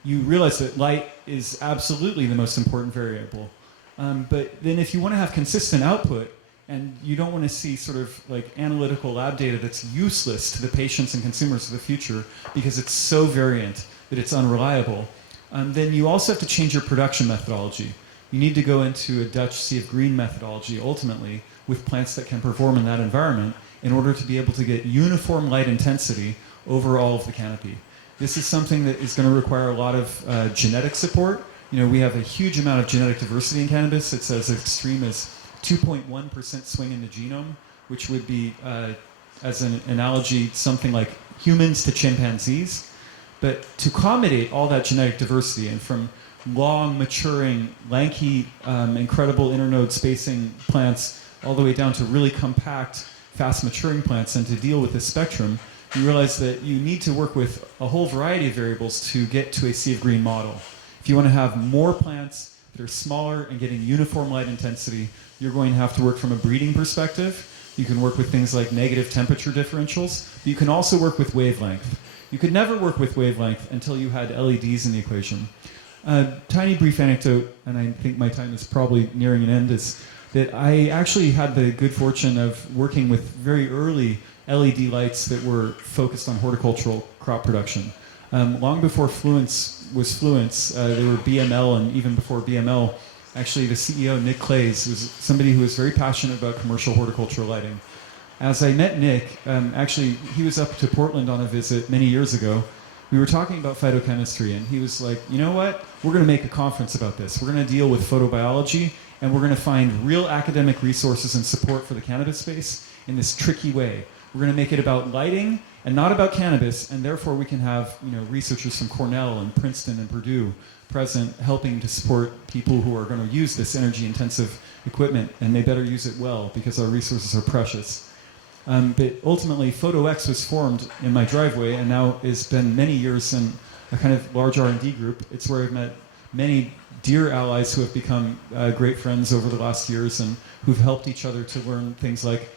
you realize that light is absolutely the most important variable. But then if you want to have consistent output, and you don't want to see sort of like analytical lab data that's useless to the patients and consumers of the future because it's so variant, that it's unreliable, then you also have to change your production methodology. You need to go into a Dutch sea of green methodology ultimately with plants that can perform in that environment in order to be able to get uniform light intensity over all of the canopy. This is something that is going to require a lot of genetic support. We have a huge amount of genetic diversity in cannabis. It's as extreme as 2.1% swing in the genome, which would be, as an analogy, something like humans to chimpanzees. But to accommodate all that genetic diversity, and from long, maturing, lanky, incredible internode spacing plants all the way down to really compact, fast maturing plants, and to deal with this spectrum, you realize that you need to work with a whole variety of variables to get to a sea of green model. If you want to have more plants that are smaller and getting uniform light intensity, you're going to have to work from a breeding perspective. You can work with things like negative temperature differentials, but you can also work with wavelength. You could never work with wavelength until you had LEDs in the equation. A tiny brief anecdote, and I think my time is probably nearing an end, is that I actually had the good fortune of working with very early LED lights that were focused on horticultural crop production. Long before Fluence was Fluence, they were BML, and even before BML, actually the CEO, Nick Clays, was somebody who was very passionate about commercial horticultural lighting. As I met Nick, actually he was up to Portland on a visit many years ago. We were talking about phytochemistry, and he was like, you know what? We're going to make a conference about this. We're going to deal with photobiology, and we're going to find real academic resources and support for the cannabis space in this tricky way. We're going to make it about lighting and not about cannabis, and therefore we can have researchers from Cornell and Princeton and Purdue present helping to support people who are going to use this energy-intensive equipment, and they better use it well because our resources are precious. But ultimately, PhotoX was formed in my driveway, and now it's been many years in a kind of large R&D group. It's where I've met many dear allies who have become great friends over the last years and who've helped each other to learn things like,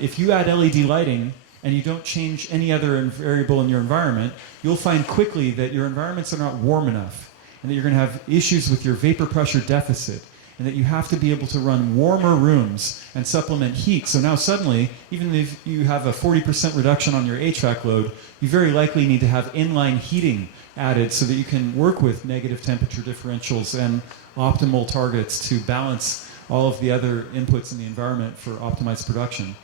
if you add LED lighting and you don't change any other variable in your environment, you'll find quickly that your environments are not warm enough, and that you're going to have issues with your vapor pressure deficit, and that you have to be able to run warmer rooms and supplement heat. So now suddenly, even if you have a 40% reduction on your HVAC load, you very likely need to have inline heating added so that you can work with negative temperature differentials and optimal targets to balance all of the other inputs in the environment for optimized production.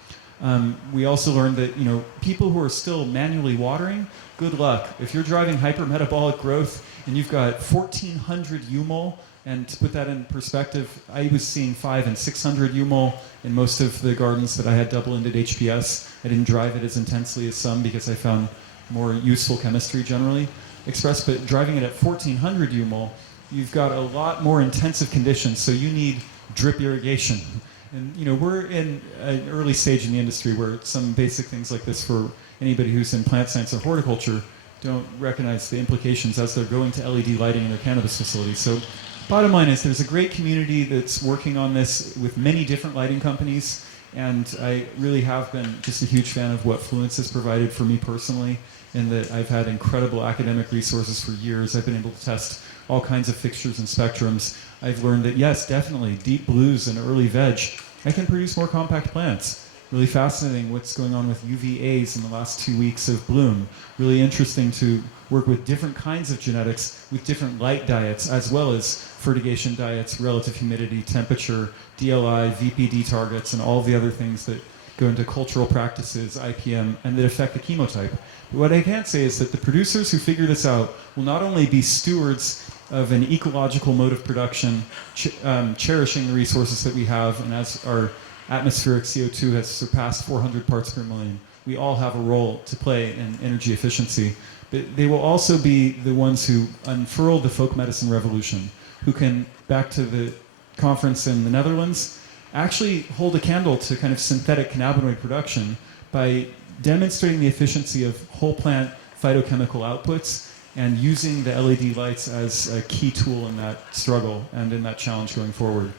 We also learned that people who are still manually watering, good luck. If you're driving hypermetabolic growth and you've got 1,400 UMOL, and to put that in perspective, I was seeing 500 and 600 UMOL in most of the gardens that I had double-ended HPS. I didn't drive it as intensely as some because I found more useful chemistry generally expressed, but driving it at 1,400 UMOL, you've got a lot more intensive conditions, so you need drip irrigation. And we're in an early stage in the industry where some basic things like this, for anybody who's in plant science or horticulture, don't recognize the implications as they're going to LED lighting in their cannabis facilities. So bottom line is there's a great community that's working on this with many different lighting companies, and I really have been just a huge fan of what Fluence has provided for me personally, in that I've had incredible academic resources for years. I've been able to test all kinds of fixtures and spectrums. I've learned that, yes, definitely, deep blues and early veg, I can produce more compact plants. Really fascinating what's going on with UVAs in the last 2 weeks of bloom. Really interesting to work with different kinds of genetics with different light diets, as well as fertigation diets, relative humidity, temperature, DLI, VPD targets, and all the other things that go into cultural practices, IPM, and that affect the chemotype. But what I can't say is that the producers who figure this out will not only be stewards of an ecological mode of production, cherishing the resources that we have, and as our atmospheric CO2 has surpassed 400 parts per million, we all have a role to play in energy efficiency. But they will also be the ones who unfurl the folk medicine revolution, who can, back to the conference in the Netherlands, actually hold a candle to kind of synthetic cannabinoid production by demonstrating the efficiency of whole plant phytochemical outputs and using the LED lights as a key tool in that struggle and in that challenge going forward.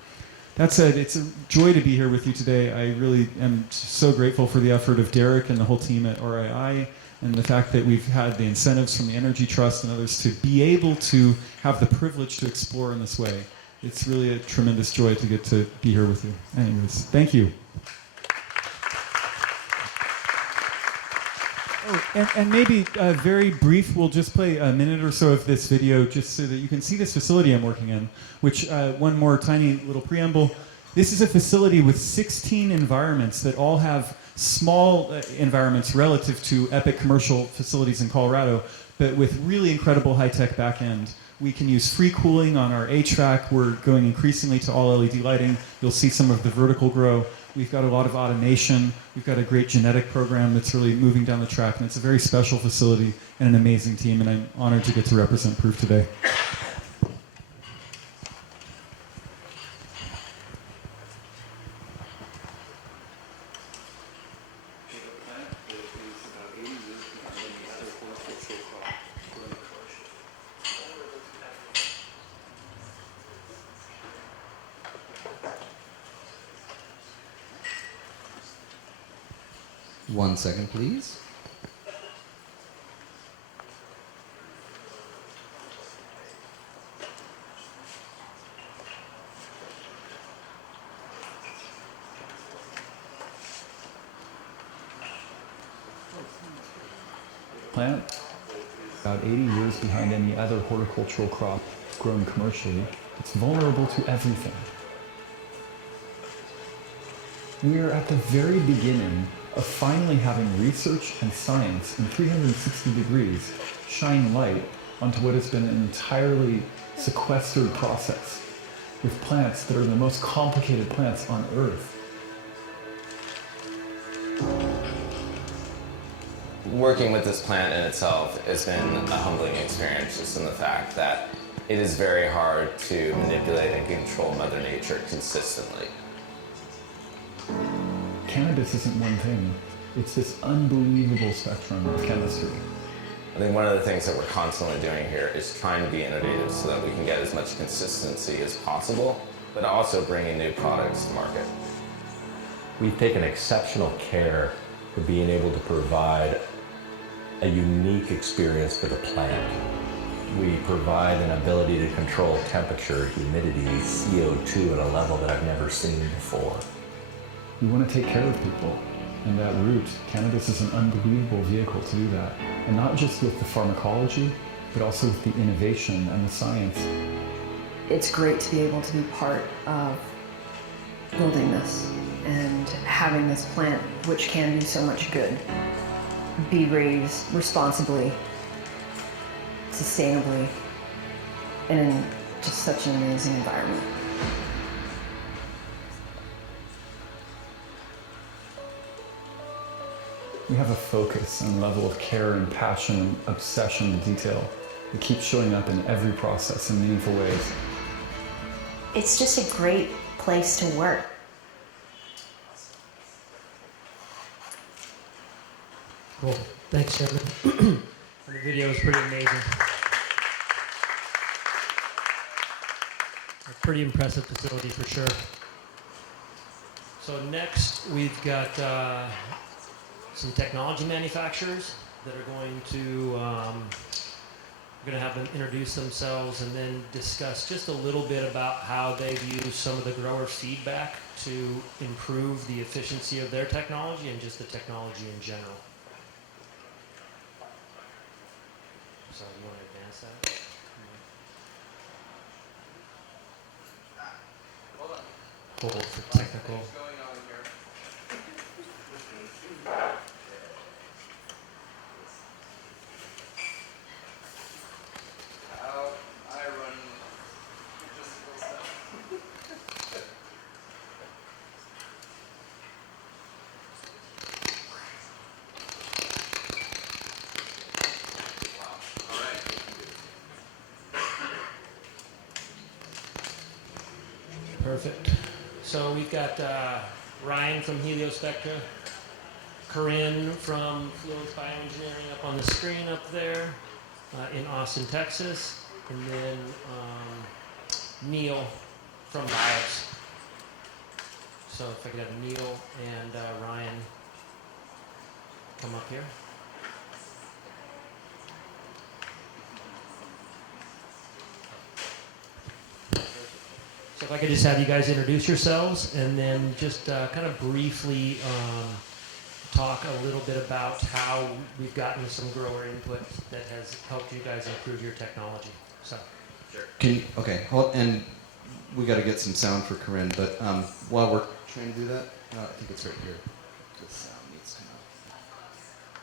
That said, it's a joy to be here with you today. I really am so grateful for the effort of Derek and the whole team at RII, and the fact that we've had the incentives from the Energy Trust and others to be able to have the privilege to explore in this way. It's really a tremendous joy to get to be here with you. Anyways, thank you. Oh, and maybe very brief, we'll just play a minute or so of this video just so that you can see this facility I'm working in, which, one more tiny little preamble. This is a facility with 16 environments that all have small environments relative to epic commercial facilities in Colorado, but with really incredible high-tech back end. We can use free cooling on our HVAC. We're going increasingly to all LED lighting. You'll see some of the vertical grow. We've got a lot of automation. We've got a great genetic program that's really moving down the track, and it's a very special facility and an amazing team, and I'm honored to get to represent Pruf today. One second, please. Plant, about 80 years behind any other horticultural crop grown commercially. It's vulnerable to everything. We're at the very beginning of finally having research and science in 360 degrees shine light onto what has been an entirely sequestered process with plants that are the most complicated plants on Earth. Working with this plant in itself has been a humbling experience, just in the fact that it is very hard to manipulate and control Mother Nature consistently. Cannabis isn't one thing. It's this unbelievable spectrum of chemistry. I think one of the things that we're constantly doing here is trying to be innovative so that we can get as much consistency as possible, but also bringing new products to market. We've taken exceptional care for being able to provide a unique experience for the plant. We provide an ability to control temperature, humidity, CO2 at a level that I've never seen before. We want to take care of people. And at root, cannabis is an unbelievable vehicle to do that. And not just with the pharmacology, but also with the innovation and the science. It's great to be able to be part of building this and having this plant, which can do so much good, be raised responsibly, sustainably, and in just such an amazing environment. We have a focus and level of care and passion and obsession with detail that keeps showing up in every process in meaningful ways. It's just a great place to work. Cool. Thanks, Chairman. The video is pretty amazing. A pretty impressive facility for sure. So next we've got some technology manufacturers that are going to we're going to have them introduce themselves and then discuss just a little bit about how they've used some of the grower feedback to improve the efficiency of their technology and just the technology in general. So you want to advance that? Hold for technical. Perfect. So we've got Ryan from Heliospectra, Corinne from Fluence Bioengineering up on the screen up there in Austin, Texas, and then Neil from Bios. So if I could have Neil and Ryan come up here. So if I could just have you guys introduce yourselves and then just kind of briefly talk a little bit about how we've gotten some grower input that has helped you guys improve your technology. So, And we got to get some sound for Corinne, but while we're trying to do that, I think it's right here. The sound needs to come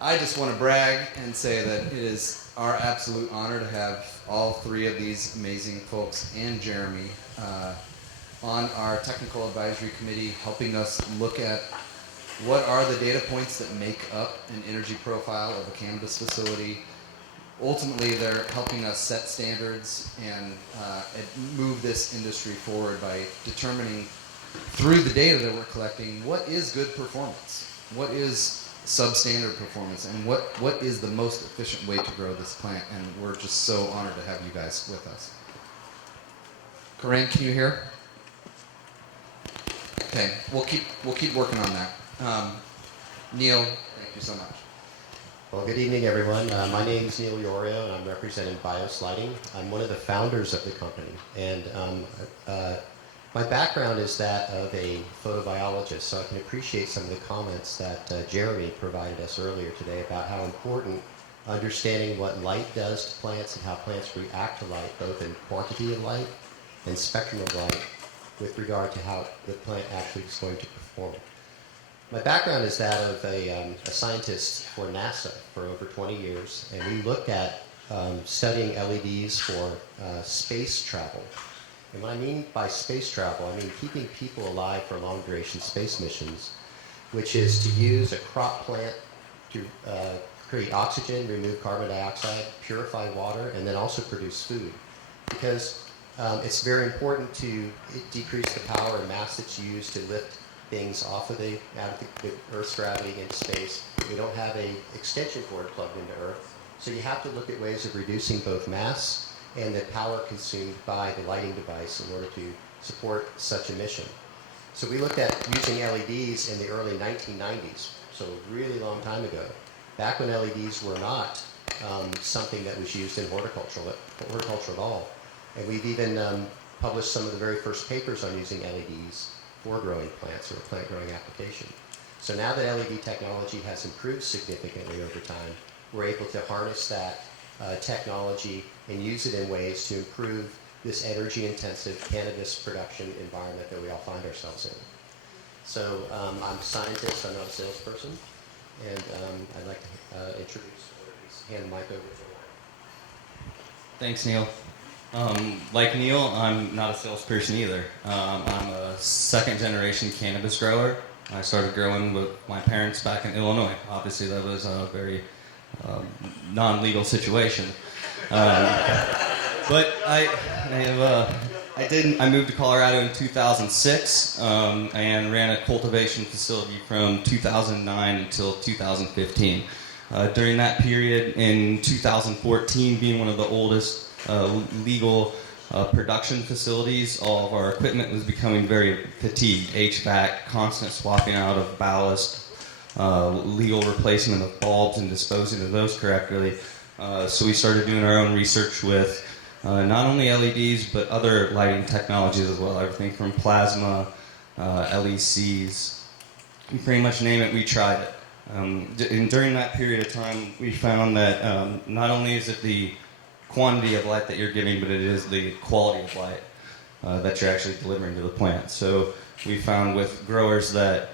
out. I just want to brag and say that it is our absolute honor to have all three of these amazing folks and Jeremy on our technical advisory committee, helping us look at what are the data points that make up an energy profile of a cannabis facility. Ultimately, they're helping us set standards and move this industry forward by determining through the data that we're collecting what is good performance, what is substandard performance, and what is the most efficient way to grow this plant. And we're just so honored to have you guys with us. Corinne, can you hear? Okay, we'll keep working on that. Neil, thank you so much. Well, good evening, everyone. My name is Neil Yorio, and I'm representing Bios Lighting. I'm one of the founders of the company, and my background is that of a photobiologist, so I can appreciate some of the comments that Jeremy provided us earlier today about how important understanding what light does to plants and how plants react to light, both in quantity of light and spectrum of light, with regard to how the plant actually is going to perform. My background is that of a scientist for NASA for over 20 years, and we looked at studying LEDs for space travel. And what I mean by space travel, I mean keeping people alive for long-duration space missions, which is to use a crop plant to create oxygen, remove carbon dioxide, purify water, and then also produce food. Because it's very important to decrease the power and mass that's used to lift things off of the Earth's gravity into space. We don't have a extension cord plugged into Earth, so you have to look at ways of reducing both mass and the power consumed by the lighting device in order to support such a mission. So we looked at using LEDs in the early 1990s, so a really long time ago, back when LEDs were not something that was used in horticulture at all. And we've even published some of the very first papers on using LEDs for growing plants or plant growing application. So now that LED technology has improved significantly over time, we're able to harness that technology and use it in ways to improve this energy-intensive cannabis production environment that we all find ourselves in. So I'm a scientist, I'm not a salesperson, and I'd like to introduce or at least hand the mic over to Warren. Thanks, Neil. Like Neil, I'm not a salesperson either. I'm a second-generation cannabis grower. I started growing with my parents back in Illinois. Obviously, that was a very non-legal situation. But I moved to Colorado in 2006 and ran a cultivation facility from 2009 until 2015. During that period, in 2014, being one of the oldest legal production facilities, all of our equipment was becoming very fatigued. HVAC, constant swapping out of ballast, legal replacement of bulbs and disposing of those correctly. So we started doing our own research with not only LEDs, but other lighting technologies as well. Everything from plasma, LECs, you pretty much name it, we tried it. And during that period of time, we found that not only is it the quantity of light that you're giving, but it is the quality of light that you're actually delivering to the plant. So we found with growers that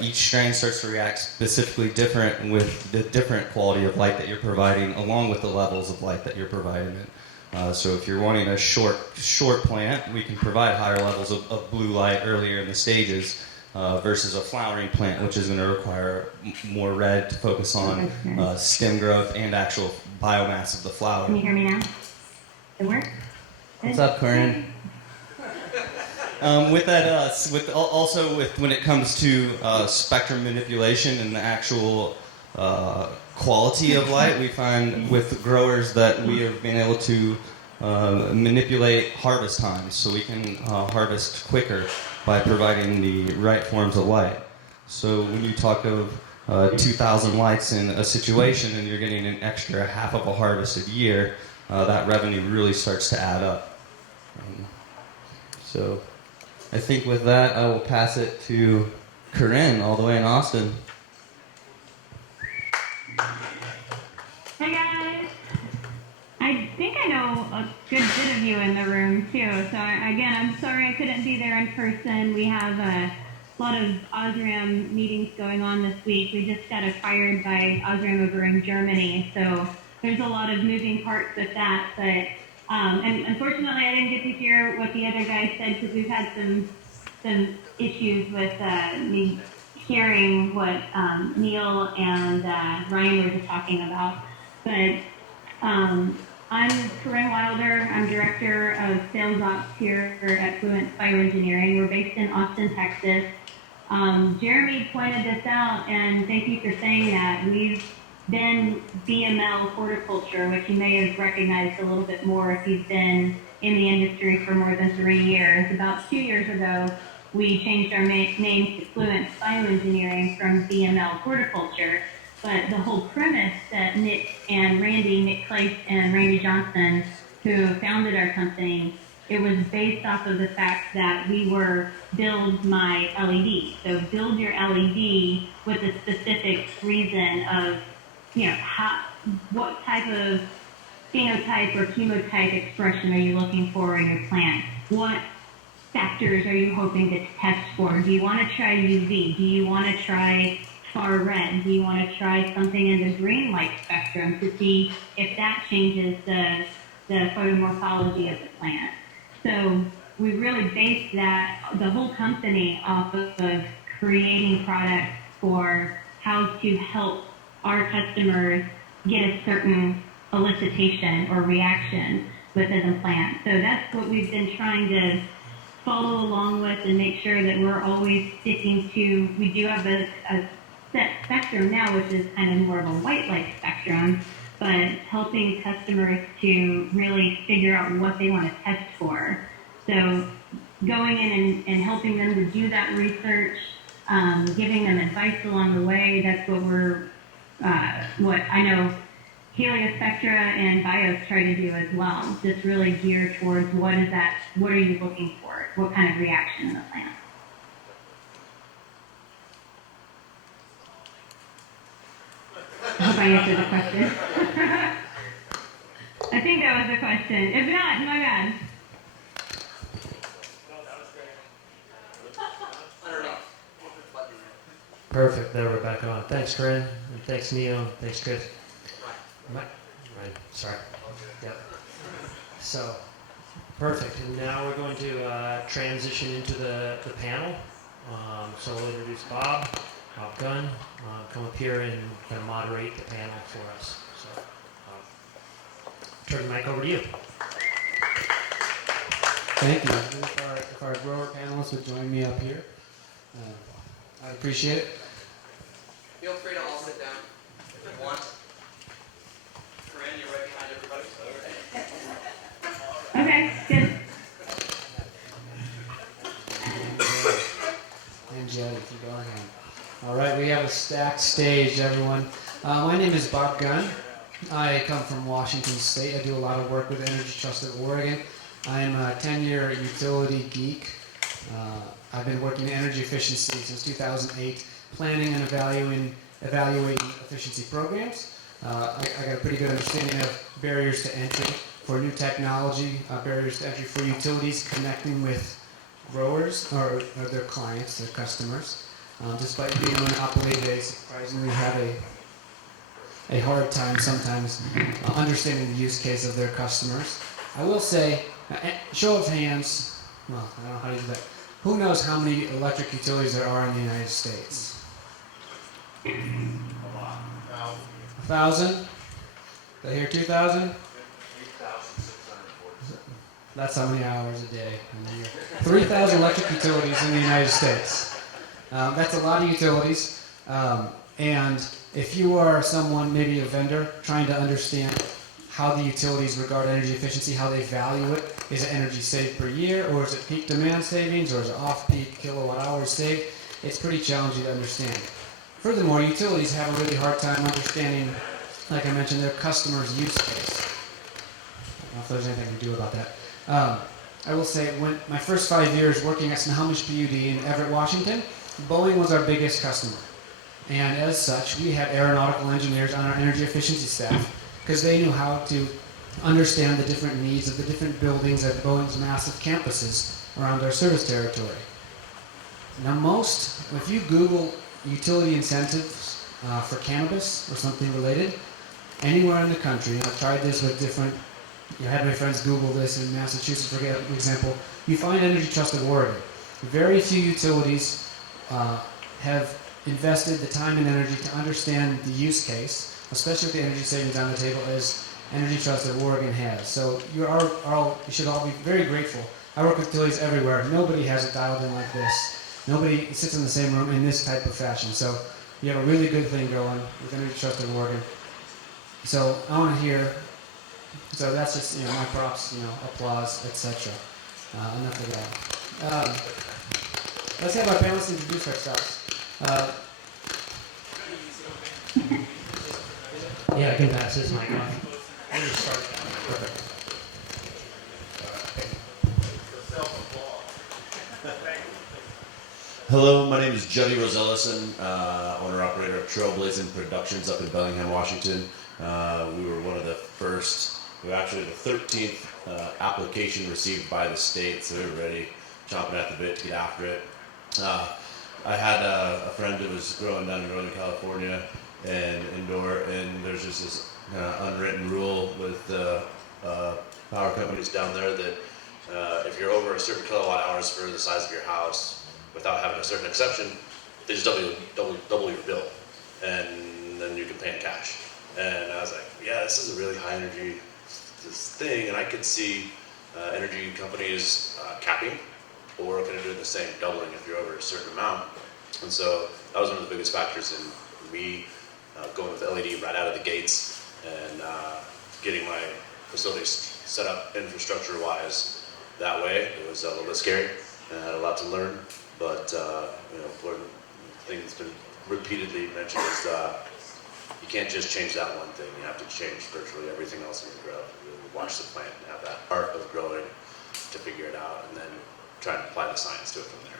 each strain starts to react specifically different with the different quality of light that you're providing, along with the levels of light that you're providing it. So if you're wanting a short plant, we can provide higher levels of blue light earlier in the stages versus a flowering plant, which is going to require more red to focus on stem growth and actual biomass of the flower. Can you hear me now? It work? What's up, Corinne? With that, also when it comes to spectrum manipulation and the actual quality of light, we find with growers that we have been able to manipulate harvest times, so we can harvest quicker by providing the right forms of light. So when you talk of 2,000 lights in a situation and you're getting an extra half of a harvested year, that revenue really starts to add up. So I think with that, I will pass it to Corinne all the way in Austin. you in the room too. So again, I'm sorry I couldn't be there in person. We have a lot of Osram meetings going on this week. We just got acquired by Osram over in Germany, so there's a lot of moving parts with that. But and unfortunately, I didn't get to hear what the other guys said because we've had some issues with me hearing what Neil and Ryan were just talking about. But I'm Corinne Wilder. I'm Director of Sales Ops here at Fluence Bioengineering. We're based in Austin, Texas. Jeremy pointed this out, and thank you for saying that. We've been BML horticulture, which you may have recognized a little bit more if you've been in the industry for more than 3 years. About 2 years ago, we changed our name to Fluence Bioengineering from BML horticulture. But the whole premise that Nick Clace and Randy Johnson, who founded our company, it was based off of the fact that we were build my LED. So build your LED with a specific reason of, what type of phenotype or chemotype expression are you looking for in your plant? What factors are you hoping to test for? Do you want to try UV? Do you want to try far red? Do you want to try something in the green light spectrum to see if that changes the photomorphology of the plant? So we really based the whole company off of creating products for how to help our customers get a certain elicitation or reaction within the plant. So that's what we've been trying to follow along with and make sure that we're always sticking to. We do have a set spectrum now, which is kind of more of a white light spectrum, but helping customers to really figure out what they want to test for. So going in and helping them to do that research, giving them advice along the way, that's what I know Heliospectra and Bios try to do as well, just really geared towards what are you looking for, what kind of reaction in the plant. I hope I answered the question. I think that was the question. If not, my bad. Perfect. There we're back on. Thanks, Corinne. And thanks, Neil. Thanks, Chris. Right. Sorry. Yep. So, perfect. And now we're going to transition into the panel. So we'll introduce Bob Gunn. Come up here and kind of moderate the panel for us. So, turn the mic over to you. Thank you. If our grower panelists would join me up here, I'd appreciate it. Feel free to all sit down if you want. Corinne, you're right behind everybody. Okay, good. And Jed, if you go ahead. All right, we have a stacked stage, everyone. My name is Bob Gunn. I come from Washington State. I do a lot of work with Energy Trust of Oregon. I'm a 10-year utility geek. I've been working in energy efficiency since 2008, planning and evaluating efficiency programs. I got a pretty good understanding of barriers to entry for new technology, barriers to entry for utilities, connecting with growers or their clients, their customers. Despite being a monopoly, they surprisingly have a hard time sometimes understanding the use case of their customers. I will say, show of hands, well, I don't know how to do that. Who knows how many electric utilities there are in the United States? 1,000? Did I hear 2,000? 3,640. That's how many hours a day in the year. 3,000 electric utilities in the United States. That's a lot of utilities. And if you are someone, maybe a vendor, trying to understand how the utilities regard energy efficiency, how they value it, is it energy saved per year, or is it peak demand savings, or is it off-peak kilowatt hours saved? It's pretty challenging to understand. Furthermore, utilities have a really hard time understanding, like I mentioned, their customers' use case. I don't know if there's anything to do about that. I will say, when my first 5 years working at Snohomish PUD in Everett, Washington, Boeing was our biggest customer. And as such, we had aeronautical engineers on our energy efficiency staff because they knew how to understand the different needs of the different buildings at Boeing's massive campuses around our service territory. Now if you Google utility incentives for cannabis or something related, anywhere in the country, and I've tried this with different, I had my friends Google this in Massachusetts, for example, you find Energy Trust of Oregon. Very few utilities have invested the time and energy to understand the use case, especially with the energy savings on the table, as Energy Trust of Oregon has. So you should all be very grateful. I work with utilities everywhere. Nobody has it dialed in like this. Nobody sits in the same room in this type of fashion. So you have a really good thing going with Energy Trust of Oregon. So I want to hear, so that's just, my props, applause, etc. Enough of that. Let's have our panelists introduce ourselves. Yeah, I can pass this mic off. We'll just start. Perfect. Hello, my name is Juddy Rosellison, owner-operator of Trailblazing Productions up in Bellingham, Washington. We were one of the first, we were actually the 13th application received by the state, so we were ready, chomping at the bit to get after it. I had a friend that was growing down in Northern California and indoor, and there's just this unwritten rule with power companies down there that if you're over a certain kilowatt hours for the size of your house, without having a certain exception, they just double your bill, and then you can pay in cash. And I was like, yeah, this is a really high energy thing, and I could see energy companies capping or kind of doing the same, doubling if you're over a certain amount. And so that was one of the biggest factors in me going with LED right out of the gates and getting my facilities set up infrastructure-wise that way. It was a little bit scary, and I had a lot to learn, but one thing that's been repeatedly mentioned is you can't just change that one thing. You have to change virtually everything else in your grow. You watch the plant and have that art of growing to figure it out, and then try and apply the science to it from there.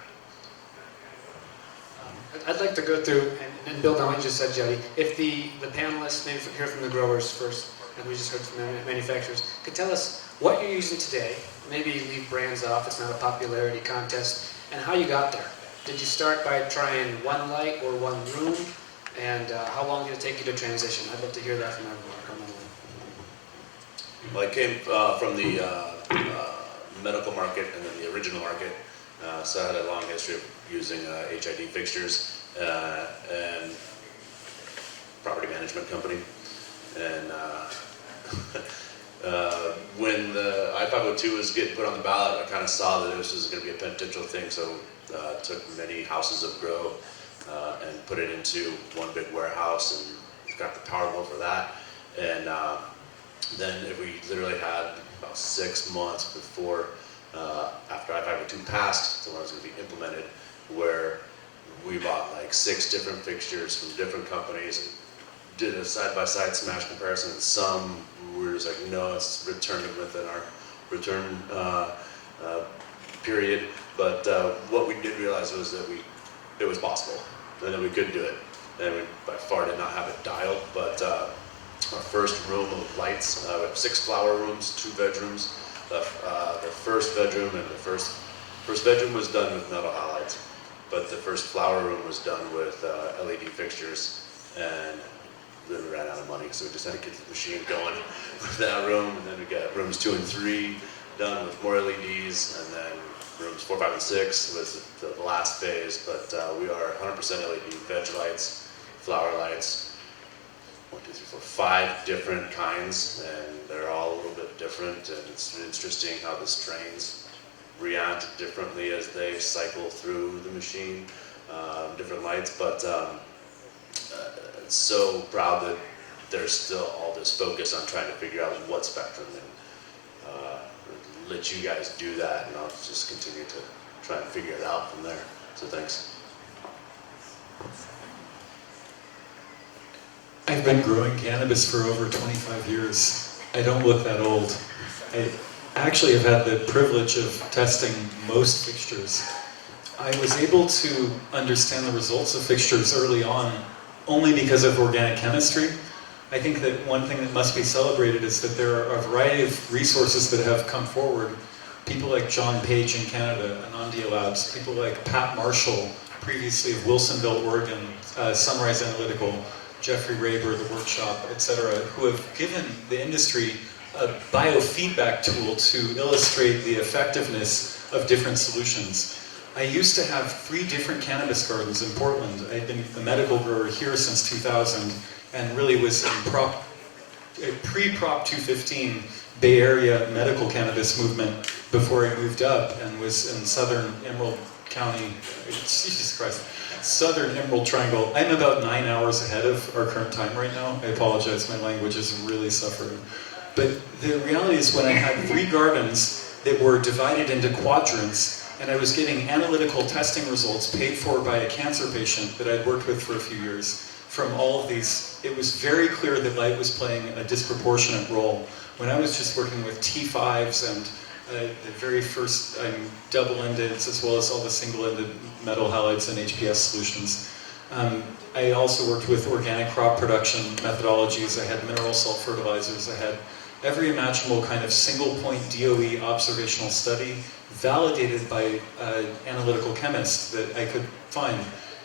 I'd like to go through and build on what you just said, Jody. If the panelists, maybe hear from the growers first, and we just heard from the manufacturers, could tell us what you're using today, maybe leave brands off, it's not a popularity contest, and how you got there. Did you start by trying one light or one room, and how long did it take you to transition? I'd love to hear that from everyone. Well, I came from the medical market and then the original market, so I had a long history of using HID fixtures and property management company. And when the I-502 was getting put on the ballot, I kind of saw that this was going to be a potential thing, so took many houses of grow and put it into one big warehouse and got the power bill for that. And then we literally had about 6 months before, after I-502 passed, the one was going to be implemented, where we bought like 6 different fixtures from different companies and did a side-by-side smash comparison, and some we were just like, no, it's returned within our return period. But what we did realize was that it was possible, and that we could do it. And we by far did not have it dialed, but our first room of lights, we have 6 flower rooms, 2 bedrooms. The first bedroom and the first bedroom was done with metal halides, but the first flower room was done with LED fixtures, and then we ran out of money, so we just had to get the machine going with that room, and then we got rooms 2 and 3 done with more LEDs, and then rooms 4, 5, and 6 was the last phase, but we are 100% LED, veg lights, flower lights, 1, 2, 3, 4, 5 different kinds, and they're all a little bit different, and it's interesting how the strains react differently as they cycle through the machine, different lights, but so proud that there's still all this focus on trying to figure out what spectrum, and let you guys do that, and I'll just continue to try and figure it out from there. So thanks. I've been growing cannabis for over 25 years. I don't look that old. I actually have had the privilege of testing most fixtures. I was able to understand the results of fixtures early on only because of organic chemistry. I think that one thing that must be celebrated is that there are a variety of resources that have come forward. People like John Page in Canada, Anandia Labs, people like Pat Marshall, previously of Wilsonville, Oregon, Sunrise Analytical, Jeffrey Raber, The Workshop, etc., who have given the industry a biofeedback tool to illustrate the effectiveness of different solutions. I used to have 3 different cannabis gardens in Portland. I'd been the medical grower here since 2000 and really was in pre-Prop 215 Bay Area medical cannabis movement before I moved up and was in southern Emerald County, Jesus Christ, southern Emerald Triangle. I'm about 9 hours ahead of our current time right now. I apologize, my language is really suffering. But the reality is when I had 3 gardens that were divided into quadrants, and I was getting analytical testing results paid for by a cancer patient that I'd worked with for a few years from all of these, it was very clear that light was playing a disproportionate role. When I was just working with T5s and the very first double-endeds, as well as all the single-ended metal halides and HPS solutions. I also worked with organic crop production methodologies. I had mineral salt fertilizers. I had every imaginable kind of single-point DOE observational study validated by analytical chemists that I could find.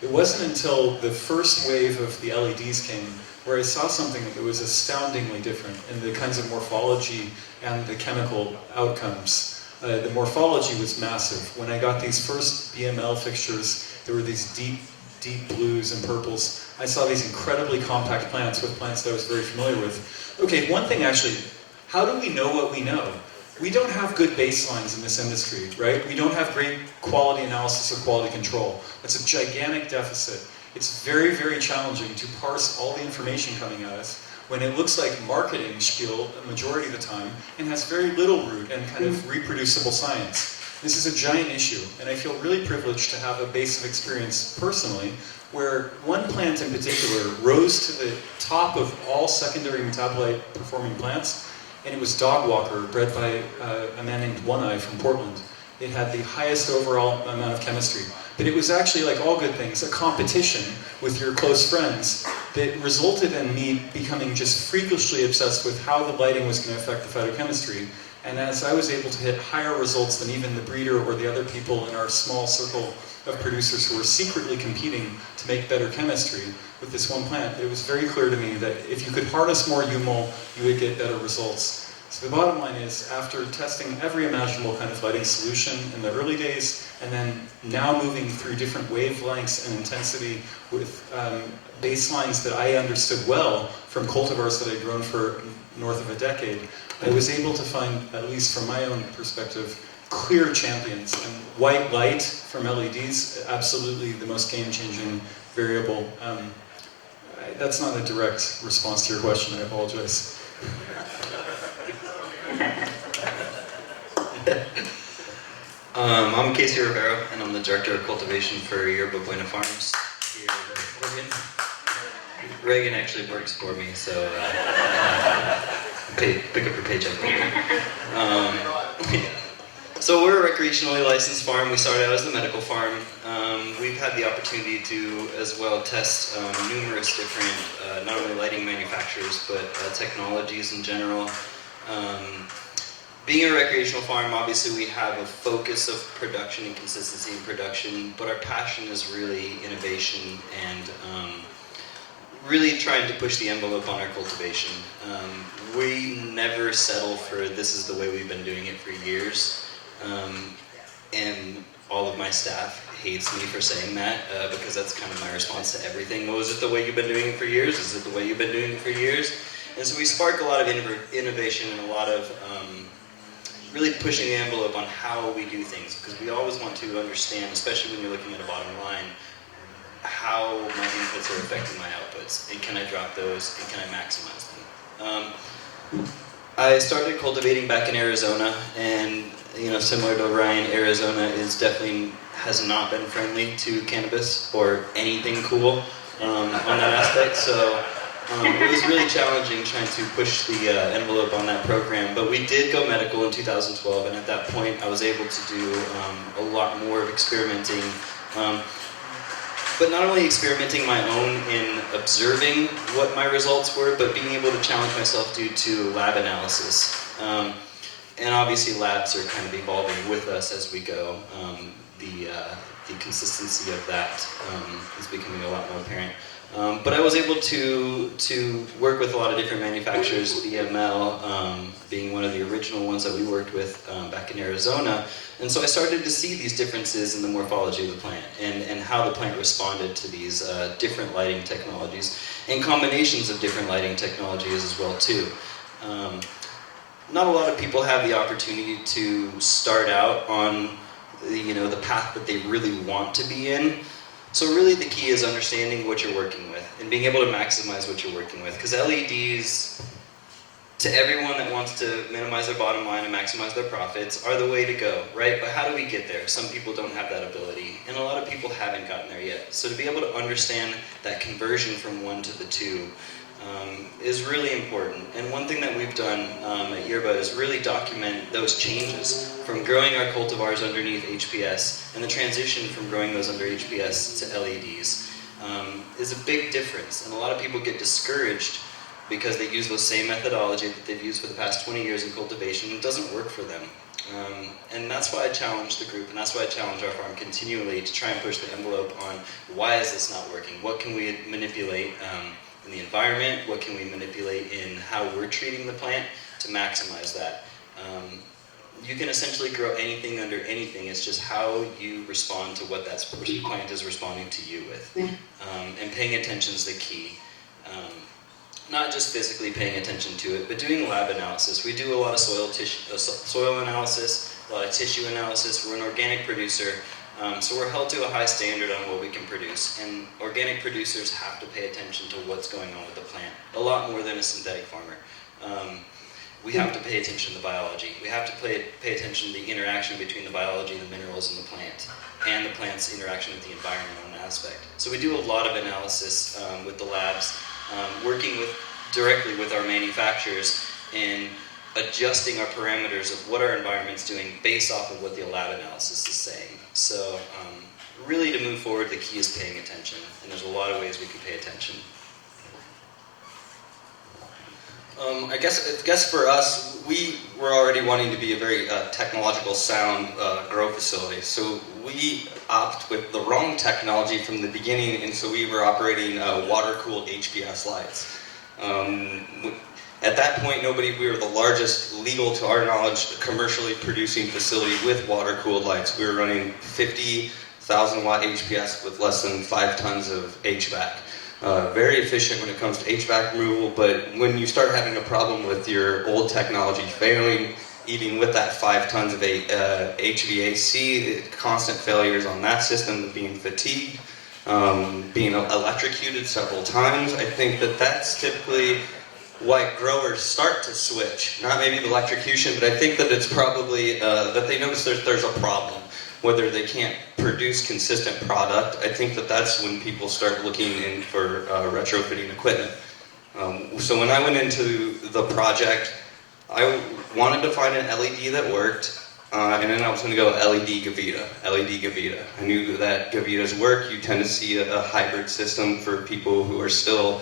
It wasn't until the first wave of the LEDs came where I saw something that was astoundingly different in the kinds of morphology and the chemical outcomes. The morphology was massive. When I got these first BML fixtures, there were these deep blues and purples. I saw these incredibly compact plants with plants that I was very familiar with. Okay, one thing actually, how do we know what we know? We don't have good baselines in this industry, right? We don't have great quality analysis or quality control. That's a gigantic deficit. It's very, very challenging to parse all the information coming at us when it looks like marketing spiel a majority of the time and has very little root and kind of reproducible science. This is a giant issue, and I feel really privileged to have a base of experience personally where one plant in particular rose to the top of all secondary metabolite performing plants, and it was dog walker, bred by a man named One Eye from Portland. It had the highest overall amount of chemistry. But it was actually, like all good things, a competition with your close friends that resulted in me becoming just freakishly obsessed with how the lighting was going to affect the phytochemistry. And as I was able to hit higher results than even the breeder or the other people in our small circle of producers who were secretly competing to make better chemistry with this one plant, it was very clear to me that if you could harness more UMOL, you would get better results. So the bottom line is, after testing every imaginable kind of lighting solution in the early days, and then now moving through different wavelengths and intensity with baselines that I understood well from cultivars that I'd grown for north of a decade, I was able to find, at least from my own perspective, clear champions. And white light from LEDs, absolutely the most game-changing variable. That's not a direct response to your question, I apologize. I'm Casey Rivero, and I'm the Director of Cultivation for Yorio of Bios Farms here in Oregon. Reagan actually works for me, so pick up your paycheck later. So we're a recreationally licensed farm. We started out as the medical farm. We've had the opportunity to as well test numerous different, not only lighting manufacturers, but technologies in general. Being a recreational farm, obviously we have a focus of production and consistency in production, but our passion is really innovation and really trying to push the envelope on our cultivation. We never settle for this is the way we've been doing it for years. And all of my staff hates me for saying that because that's kind of my response to everything. Well, is it the way you've been doing it for years? Is it the way you've been doing it for years? And so we spark a lot of innovation and a lot of really pushing the envelope on how we do things, because we always want to understand, especially when you're looking at a bottom line, how my inputs are affecting my outputs, and can I drop those, and can I maximize them. I started cultivating back in Arizona, and similar to Ryan, Arizona has not been friendly to cannabis or anything cool on that aspect. So it was really challenging trying to push the envelope on that program. But we did go medical in 2012, and at that point I was able to do a lot more of experimenting. but not only experimenting my own in observing what my results were, but being able to challenge myself due to lab analysis. And obviously labs are kind of evolving with us as we go. The consistency of that is becoming a lot more apparent. But I was able to work with a lot of different manufacturers, BML being one of the original ones that we worked with back in Arizona. And so I started to see these differences in the morphology of the plant and how the plant responded to these different lighting technologies and combinations of different lighting technologies as well too. Not a lot of people have the opportunity to start out on the path that they really want to be in. So really the key is understanding what you're working with and being able to maximize what you're working with. Because LEDs, to everyone that wants to minimize their bottom line and maximize their profits, are the way to go, right? But how do we get there? Some people don't have that ability, and a lot of people haven't gotten there yet. So to be able to understand that conversion from one to the two is really important. And one thing that we've done at Yerba is really document those changes from growing our cultivars underneath HPS and the transition from growing those under HPS to LEDs is a big difference. And a lot of people get discouraged because they use those same methodology that they've used for the past 20 years in cultivation, and it doesn't work for them. And that's why I challenge the group, and that's why I challenge our farm continually to try and push the envelope on why is this not working? What can we manipulate in the environment? What can we manipulate in how we're treating the plant to maximize that? You can essentially grow anything under anything. It's just how you respond to what that plant is responding to you with. And paying attention is the key. Not just physically paying attention to it, but doing lab analysis. We do a lot of soil analysis, a lot of tissue analysis. We're an organic producer, so we're held to a high standard on what we can produce. And organic producers have to pay attention to what's going on with the plant, a lot more than a synthetic farmer. We have to pay attention to the biology. We have to pay attention to the interaction between the biology, the minerals, and the plant, and the plant's interaction with the environment on an aspect. So we do a lot of analysis with the labs, working directly with our manufacturers in adjusting our parameters of what our environment's doing based off of what the lab analysis is saying. So really to move forward, the key is paying attention, and there's a lot of ways we can pay attention. I guess for us, we were already wanting to be a very technological sound grow facility. So we opted with the wrong technology from the beginning, and so we were operating water-cooled HPS lights. At that point, we were the largest, legal to our knowledge, commercially producing facility with water-cooled lights. We were running 50,000 watt HPS with less than 5 tons of HVAC. Very efficient when it comes to HVAC removal, but when you start having a problem with your old technology failing, even with that 5 tons of HVAC, constant failures on that system, being fatigued, being electrocuted several times, I think that's typically why growers start to switch. Not maybe the electrocution, but I think that it's probably that they notice there's a problem. Whether they can't produce consistent product, I think that's when people start looking in for retrofitting equipment. So when I went into the project, I wanted to find an LED that worked, and then I was going to go LED Gavita. I knew that Gavitas work. You tend to see a hybrid system for people who are still,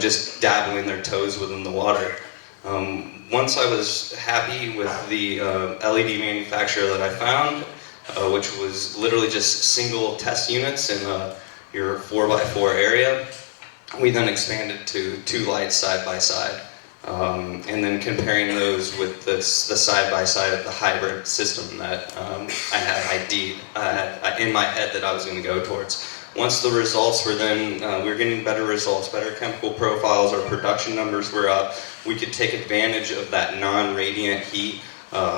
just dabbling their toes within the water. Once I was happy with the LED manufacturer that I found, which was literally just single test units in your 4x4 area, we then expanded to 2 lights side by side. And then comparing those with the side by side of the hybrid system that I had in my head that I was going to go towards. Once the results were then, we were getting better results, better chemical profiles, our production numbers were up. We could take advantage of that non-radiant heat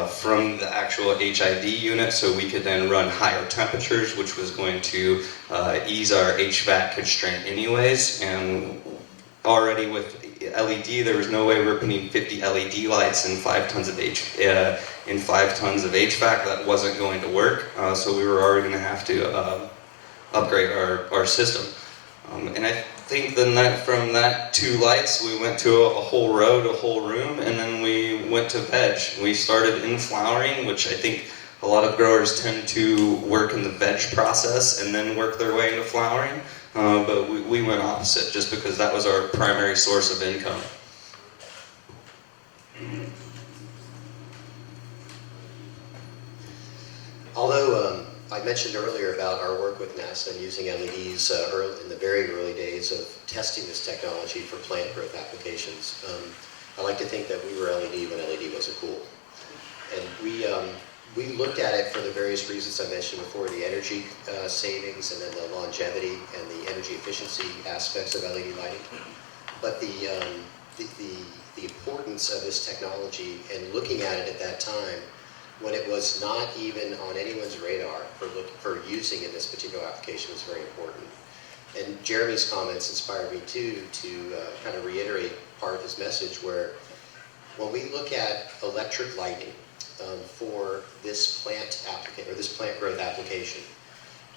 from the actual HID unit, so we could then run higher temperatures, which was going to ease our HVAC constraint anyways. And already with LED, there was no way we were putting 50 LED lights and 5 tons of HVAC. That wasn't going to work. So we were already going to have to upgrade our system. And I think then from that 2 lights, we went to a whole row, a whole room, and then we went to veg. We started in flowering, which I think A lot of growers tend to work in the veg process and then work their way into flowering, but we went opposite just because that was our primary source of income. Although I mentioned earlier about our work with NASA and using LEDs in the very early days of testing this technology for plant growth applications, I like to think that we were LED when LED wasn't cool. And we looked at it for the various reasons I mentioned before, the energy savings and then the longevity and the energy efficiency aspects of LED lighting. But the importance of this technology and looking at it at that time when it was not even on anyone's radar for using in this particular application was very important. And Jeremy's comments inspired me too to kind of reiterate part of his message where when we look at electric lighting for this plant applicant or this plant growth application,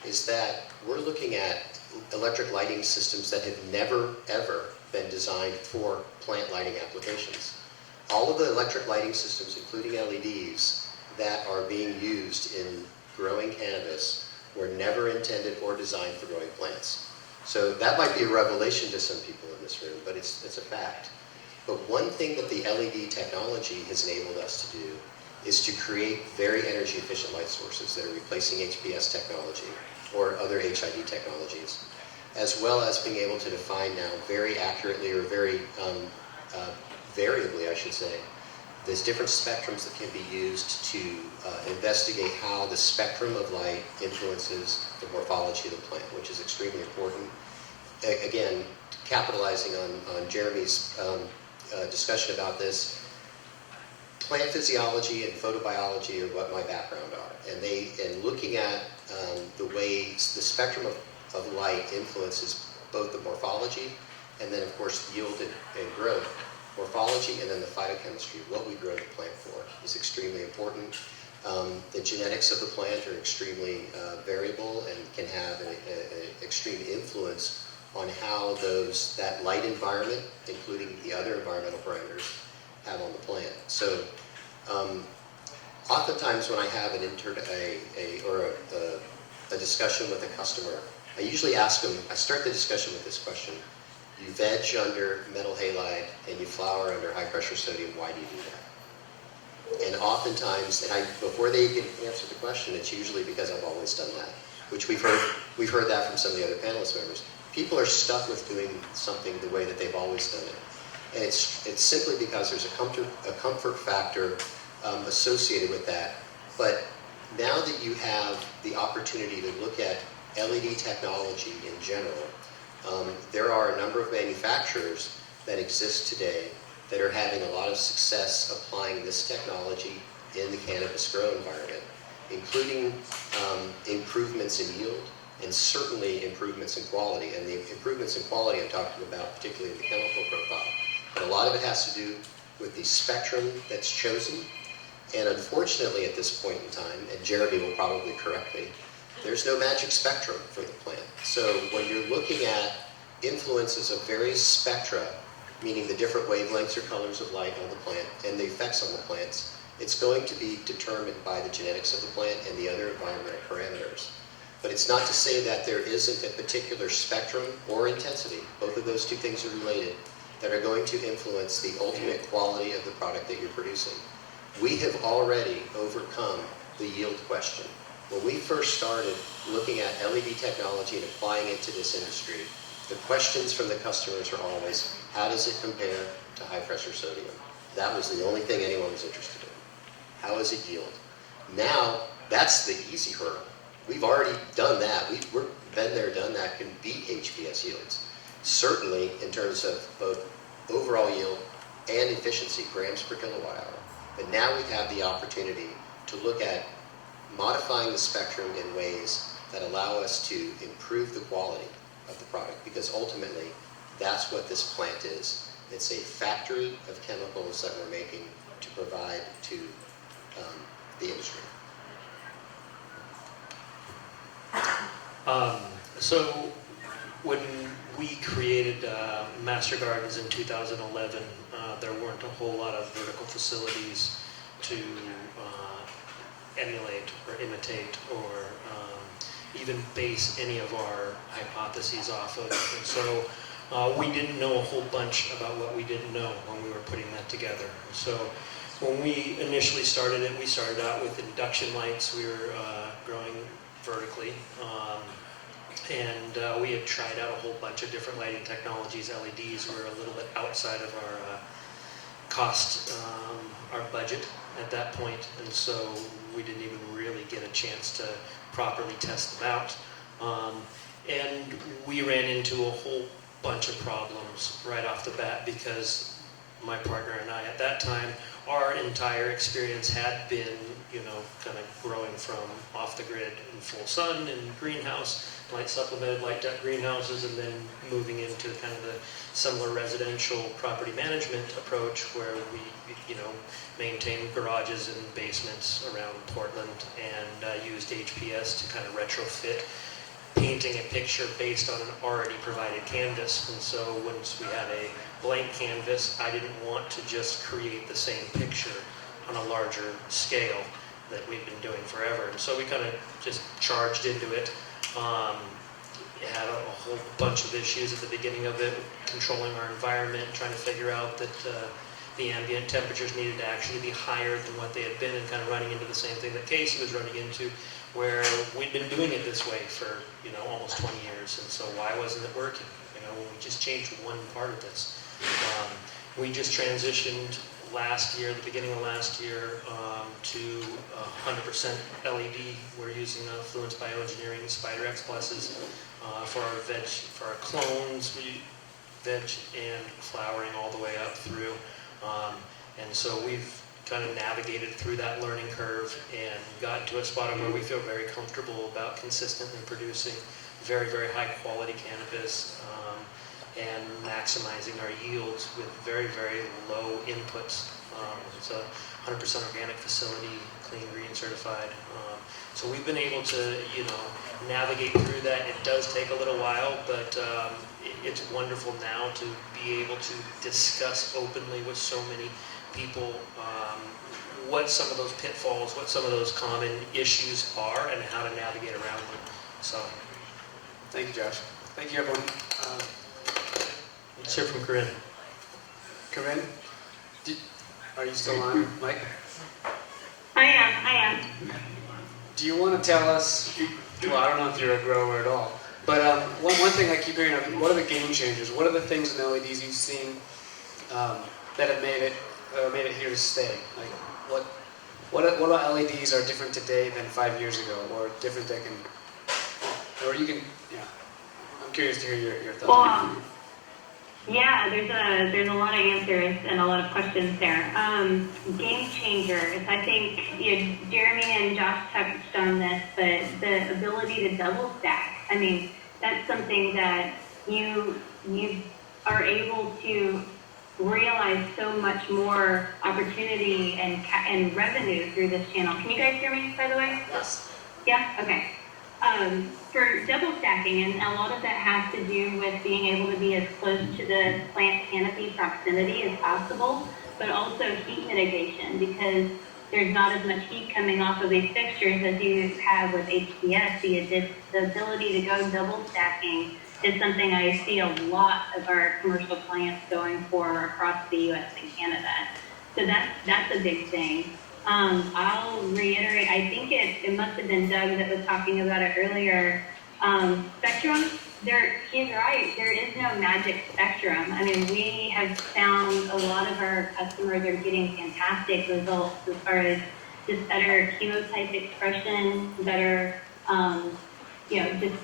is that we're looking at electric lighting systems that have never ever been designed for plant lighting applications. All of the electric lighting systems, including LEDs, that are being used in growing cannabis were never intended or designed for growing plants. So that might be a revelation to some people in this room, but it's a fact. But one thing that the LED technology has enabled us to do is to create very energy efficient light sources that are replacing HPS technology or other HID technologies, as well as being able to define now very accurately or very variably, I should say, there's different spectrums that can be used to investigate how the spectrum of light influences the morphology of the plant, which is extremely important. Again, capitalizing on Jeremy's discussion about this, plant physiology and photobiology are what my background are, and looking at the way the spectrum of light influences both the morphology and then of course yield and growth. Morphology and then the phytochemistry, what we grow the plant for, is extremely important. The genetics of the plant are extremely variable and can have an extreme influence on how that light environment, including the other environmental parameters, have on the plant. So oftentimes when I have a discussion with a customer, I usually ask them, I start the discussion with this question: you veg under metal halide and you flower under high pressure sodium, why do you do that? And oftentimes, before they can answer the question, it's usually because I've always done that, which we've heard that from some of the other panelist members. People are stuck with doing something the way that they've always done it. And it's simply because there's a comfort factor associated with that. But now that you have the opportunity to look at LED technology in general, there are a number of manufacturers that exist today that are having a lot of success applying this technology in the cannabis grow environment, including improvements in yield and certainly improvements in quality. And the improvements in quality I'm talking about particularly in the chemical profile. But a lot of it has to do with the spectrum that's chosen. And unfortunately at this point in time, and Jeremy will probably correct me, there's no magic spectrum for the plant. So when you're looking at influences of various spectra, meaning the different wavelengths or colors of light on the plant and the effects on the plants, it's going to be determined by the genetics of the plant and the other environmental parameters. But it's not to say that there isn't a particular spectrum or intensity, both of those two things are related, that are going to influence the ultimate quality of the product that you're producing. We have already overcome the yield question. When we first started looking at LED technology and applying it to this industry, the questions from the customers are always, how does it compare to high pressure sodium? That was the only thing anyone was interested in. How does it yield? Now, that's the easy hurdle. We've already done that. We've been there, done that, can beat HPS yields. Certainly in terms of both overall yield and efficiency, grams per kilowatt hour. But now we have the opportunity to look at modifying the spectrum in ways that allow us to improve the quality of the product, because ultimately that's what this plant is. It's a factory of chemicals that we're making to provide to the industry. So when we created Master Gardens in 2011, there weren't a whole lot of vertical facilities to emulate or imitate or even base any of our hypotheses off of. And so we didn't know a whole bunch about what we didn't know when we were putting that together. So when we initially started it, we started out with induction lights. We were growing vertically. And we had tried out a whole bunch of different lighting technologies. LEDs were a little bit outside of our cost, our budget at that point, and so we didn't even really get a chance to properly test them out. And we ran into a whole bunch of problems right off the bat because my partner and I at that time, our entire experience had been, you know, kind of growing from off the grid in full sun and greenhouse, light supplemented, light duct greenhouses, and then moving into kind of the similar residential property management approach where we, you know, maintain garages and basements around Portland and used HPS to kind of retrofit, painting a picture based on an already provided canvas. And so once we had a blank canvas, I didn't want to just create the same picture on a larger scale that we've been doing forever. And so we kind of just charged into it. Had a whole bunch of issues at the beginning of it, controlling our environment, trying to figure out that the ambient temperatures needed to actually be higher than what they had been, and kind of running into the same thing that Casey was running into, where we'd been doing it this way for, you know, almost 20 years, and so why wasn't it working? You know, we just changed one part of this. We just transitioned last year, the beginning of last year, to 100% LED. We're using Fluence Bioengineering Spider X Pluses for our veg, for our clones, veg and flowering all the way up through. And so we've kind of navigated through that learning curve and gotten to a spot where we feel very comfortable about consistently producing very, very high quality cannabis and maximizing our yields with very, very low inputs. It's a 100% organic facility, clean, green certified. So we've been able to, you know, navigate through that. It does take a little while, but it's wonderful now to be able to discuss openly with so many people what some of those pitfalls, what some of those common issues are, and how to navigate around them. So, Thank you, Josh. Thank you, everyone. Let's hear from Corinne. Corinne, are you still on, Mike? I am. Do you want to tell us, well, I don't know if you're a grower at all, but one thing I keep hearing of, what are the game changers? What are the things in LEDs you've seen that have made it here to stay? Like, what about LEDs are different today than 5 years ago, or different that can, or you can, yeah. I'm curious to hear your thoughts. Well, yeah, there's a lot of answers and a lot of questions there. Game changers, I think, you know, Jeremy and Josh touched on this, but the ability to double stack. I mean, that's something that you are able to realize so much more opportunity and revenue through this channel. Can you guys hear me, by the way? Yes. Yeah? Okay. For double stacking, and a lot of that has to do with being able to be as close to the plant canopy proximity as possible, but also heat mitigation, because there's not as much heat coming off of these fixtures as you have with HPS. The ability to go double stacking is something I see a lot of our commercial clients going for across the U.S. and Canada. So that's a big thing. I'll reiterate, I think it must have been Doug that was talking about it earlier. Spectrum, he's right, there is no magic spectrum. I mean, we have found a lot of our customers are getting fantastic results as far as just better chemotype expression, better, you know, just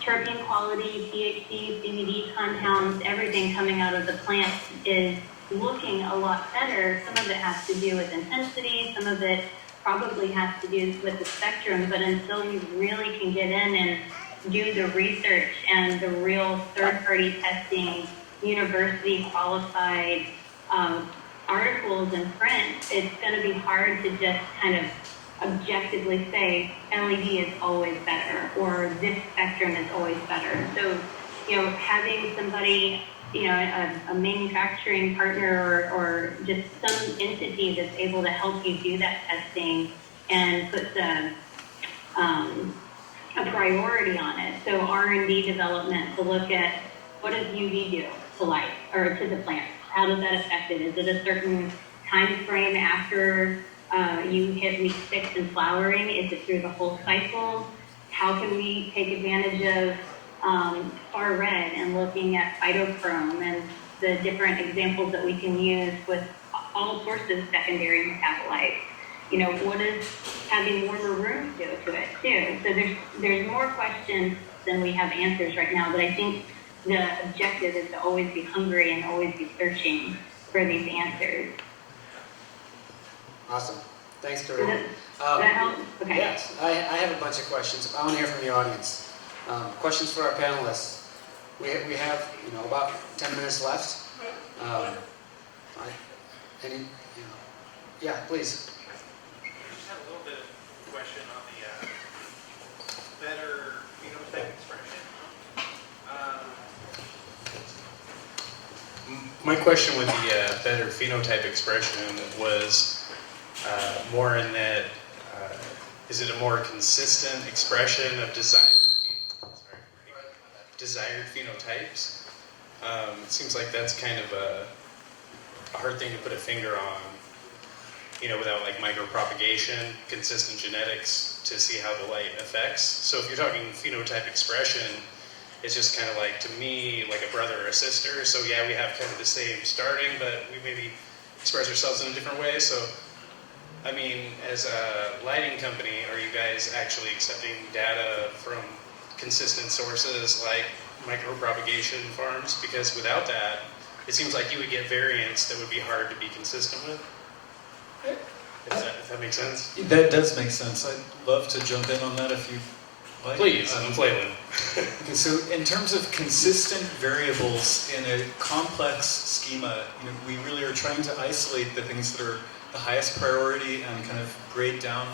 terpene quality, THC, CBD compounds, everything coming out of the plant is looking a lot better. Some of it has to do with intensity, some of it probably has to do with the spectrum, but until you really can get in and do the research and the real third-party testing, university qualified articles in print, it's going to be hard to just kind of objectively say LED is always better or this spectrum is always better. So, you know, having somebody, you know, a manufacturing partner or just some entity that's able to help you do that testing and puts a priority on it. So R&D development to look at what does UV do to light or to the plant? How does that affect it? Is it a certain time frame after you hit week 6 in flowering? Is it through the whole cycle? How can we take advantage of far red and looking at phytochrome and the different examples that we can use with all sorts of secondary metabolites? You know, what does having warmer rooms do to it too? So there's more questions than we have answers right now, but I think the objective is to always be hungry and always be searching for these answers. Awesome. Thanks, Corinne. Does that help? Okay. Yes, I have a bunch of questions. I want to hear from the audience. Questions for our panelists. We have, you know, about 10 minutes left. Yeah, please. I just have a little bit of question on the better phenotype expression. My question with the better phenotype expression was more in that is it a more consistent expression of desired phenotypes? It seems like that's kind of a hard thing to put a finger on, you know, without like micropropagation, consistent genetics to see how the light affects. So if you're talking phenotype expression, it's just kind of like, to me, like a brother or a sister. So yeah, we have kind of the same starting, but we maybe express ourselves in a different way. So, I mean, as a lighting company, are you guys actually accepting data from consistent sources like micropropagation farms? Because without that, it seems like you would get variants that would be hard to be consistent with. If that makes sense? That does make sense. I'd love to jump in on that if you like. Please, I'm flailing. Okay, so in terms of consistent variables in a complex schema, you know, we really are trying to isolate the things that are the highest priority and kind of grade down.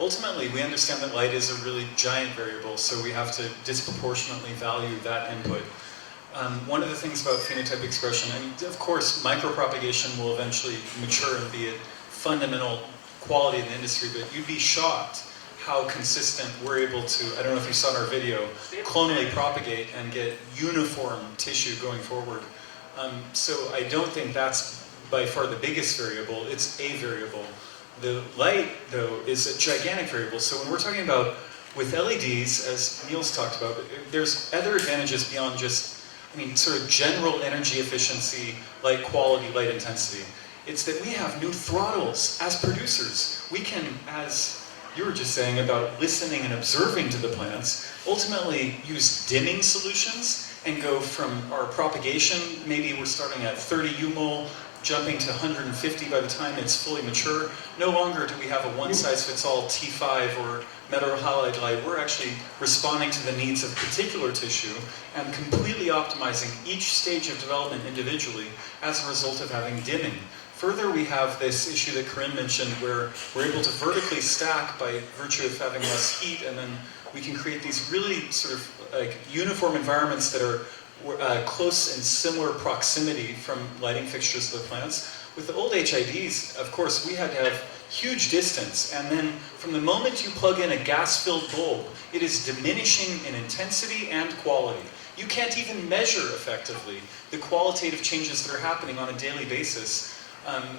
Ultimately, we understand that light is a really giant variable, so we have to disproportionately value that input. One of the things about phenotype expression, I mean, of course, micropropagation will eventually mature and be a fundamental quality in the industry, but you'd be shocked how consistent we're able to, I don't know if you saw in our video, clonally propagate and get uniform tissue going forward. So I don't think that's by far the biggest variable, it's a variable. The light, though, is a gigantic variable. So when we're talking about, with LEDs, as Neil's talked about, there's other advantages beyond just, I mean, sort of general energy efficiency, light quality, light intensity. It's that we have new throttles as producers. We can, as you were just saying about listening and observing to the plants, ultimately use dimming solutions and go from our propagation, maybe we're starting at 30 UMOL, jumping to 150 by the time it's fully mature. No longer do we have a one-size-fits-all T5 or metal halide light. We're actually responding to the needs of particular tissue and completely optimizing each stage of development individually as a result of having dimming. Further, we have this issue that Corinne mentioned where we're able to vertically stack by virtue of having less heat, and then we can create these really sort of like uniform environments that are close and similar proximity from lighting fixtures to the plants. With the old HIDs, of course, we had to have huge distance, and then from the moment you plug in a gas-filled bulb, it is diminishing in intensity and quality. You can't even measure effectively the qualitative changes that are happening on a daily basis.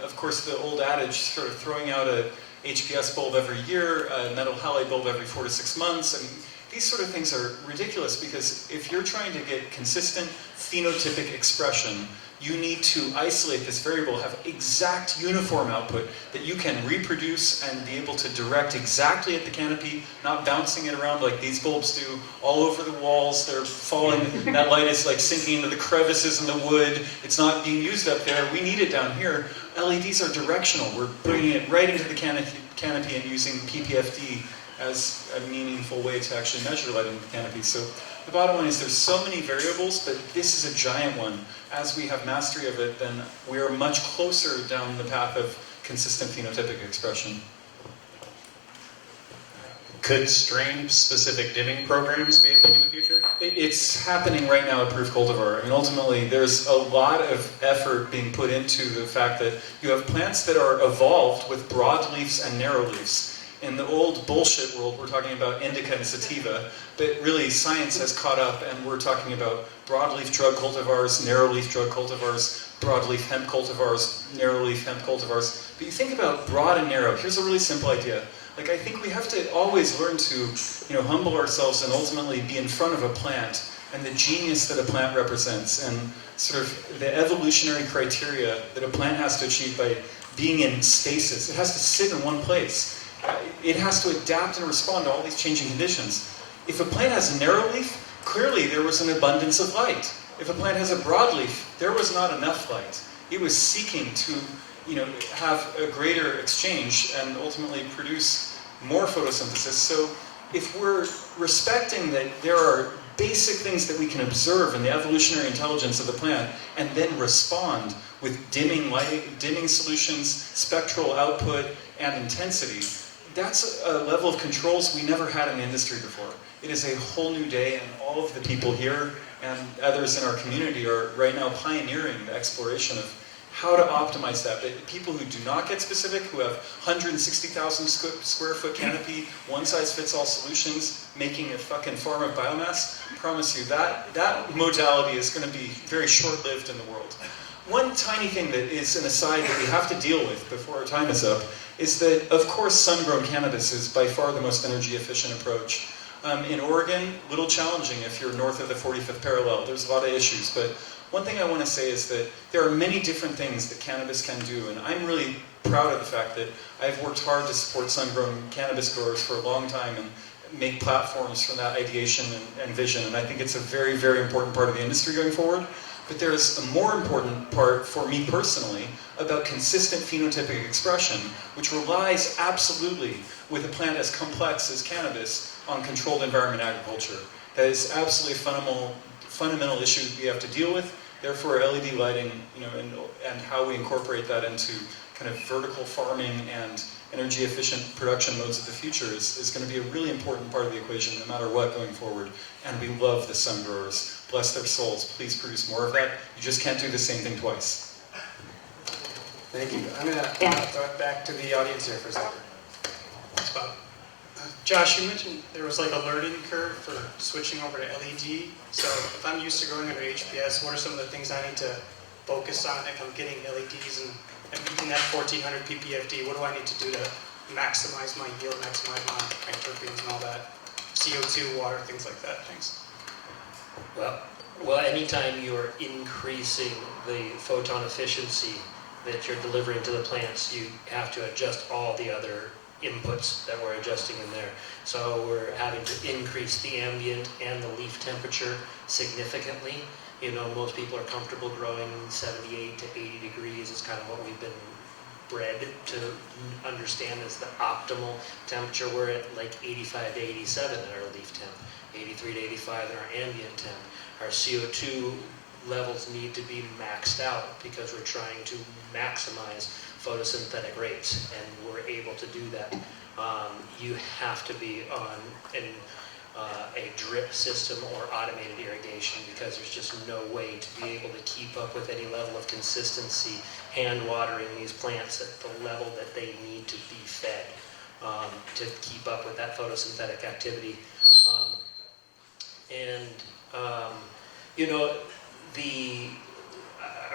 Of course, the old adage, sort of throwing out a HPS bulb every year, a metal halide bulb every 4 to 6 months, I mean, these sort of things are ridiculous because if you're trying to get consistent phenotypic expression, you need to isolate this variable, have exact uniform output that you can reproduce and be able to direct exactly at the canopy, not bouncing it around like these bulbs do all over the walls. They're falling, that light is like sinking into the crevices in the wood. It's not being used up there. We need it down here. LEDs are directional. We're bringing it right into the canopy and using PPFD as a meaningful way to actually measure light in the canopy. So the bottom line is there's so many variables, but this is a giant one. As we have mastery of it, then we are much closer down the path of consistent phenotypic expression. Could strain-specific dimming programs be a thing in the future? It's happening right now at Pruf Cultivar. I mean, ultimately, there's a lot of effort being put into the fact that you have plants that are evolved with broad leaves and narrow leaves. In the old bullshit world, we're talking about indica and sativa, but really science has caught up and we're talking about broadleaf drug cultivars, narrowleaf drug cultivars, broadleaf hemp cultivars, narrowleaf hemp cultivars. But you think about broad and narrow, here's a really simple idea. Like, I think we have to always learn to, humble ourselves and ultimately be in front of a plant and the genius that a plant represents and sort of the evolutionary criteria that a plant has to achieve by being in stasis. It has to sit in one place. It has to adapt and respond to all these changing conditions. If a plant has a narrow leaf, clearly there was an abundance of light. If a plant has a broadleaf, there was not enough light. It was seeking to, have a greater exchange and ultimately produce more photosynthesis. So if we're respecting that there are basic things that we can observe in the evolutionary intelligence of the plant and then respond with dimming light, dimming solutions, spectral output, and intensity, that's a level of controls we never had in the industry before. It is a whole new day, and all of the people here and others in our community are right now pioneering the exploration of how to optimize that. But people who do not get specific, who have 160,000 square foot canopy, one-size-fits-all solutions, making a fucking farm of biomass, I promise you that modality is going to be very short-lived in the world. One tiny thing that is an aside that we have to deal with before our time is up is that, of course, sun-grown cannabis is by far the most energy-efficient approach. In Oregon, a little challenging if you're north of the 45th parallel. There's a lot of issues, but one thing I want to say is that there are many different things that cannabis can do, and I'm really proud of the fact that I've worked hard to support sun-grown cannabis growers for a long time and make platforms from that ideation and vision, and I think it's a very, very important part of the industry going forward. But there's a more important part for me personally about consistent phenotypic expression, which relies absolutely with a plant as complex as cannabis on controlled environment agriculture. That is absolutely a fundamental issue we have to deal with. Therefore, LED lighting, and how we incorporate that into kind of vertical farming and energy efficient production modes of the future is going to be a really important part of the equation no matter what going forward. And we love the sun growers. Bless their souls. Please produce more of that. You just can't do the same thing twice. Thank you. I'm going to throw it back to the audience here for a second. Thanks, Bob. Josh, you mentioned there was like a learning curve for switching over to LED. So if I'm used to growing under HPS, what are some of the things I need to focus on if I'm getting LEDs and meeting that 1400 ppfd? What do I need to do to maximize my yield, maximize my terpenes and all that? CO2, water, things like that. Thanks. Well, anytime you're increasing the photon efficiency that you're delivering to the plants, you have to adjust all the other inputs that we're adjusting in there. So we're having to increase the ambient and the leaf temperature significantly. Most people are comfortable growing 78 to 80 degrees. It's kind of what we've been bred to understand as the optimal temperature. We're at like 85 to 87 in our leaf temp, 83 to 85 in our ambient temp. Our CO2 levels need to be maxed out because we're trying to maximize photosynthetic rates, and we're able to do that. You have to be on a drip system or automated irrigation because there's just no way to be able to keep up with any level of consistency hand watering these plants at the level that they need to be fed to keep up with that photosynthetic activity.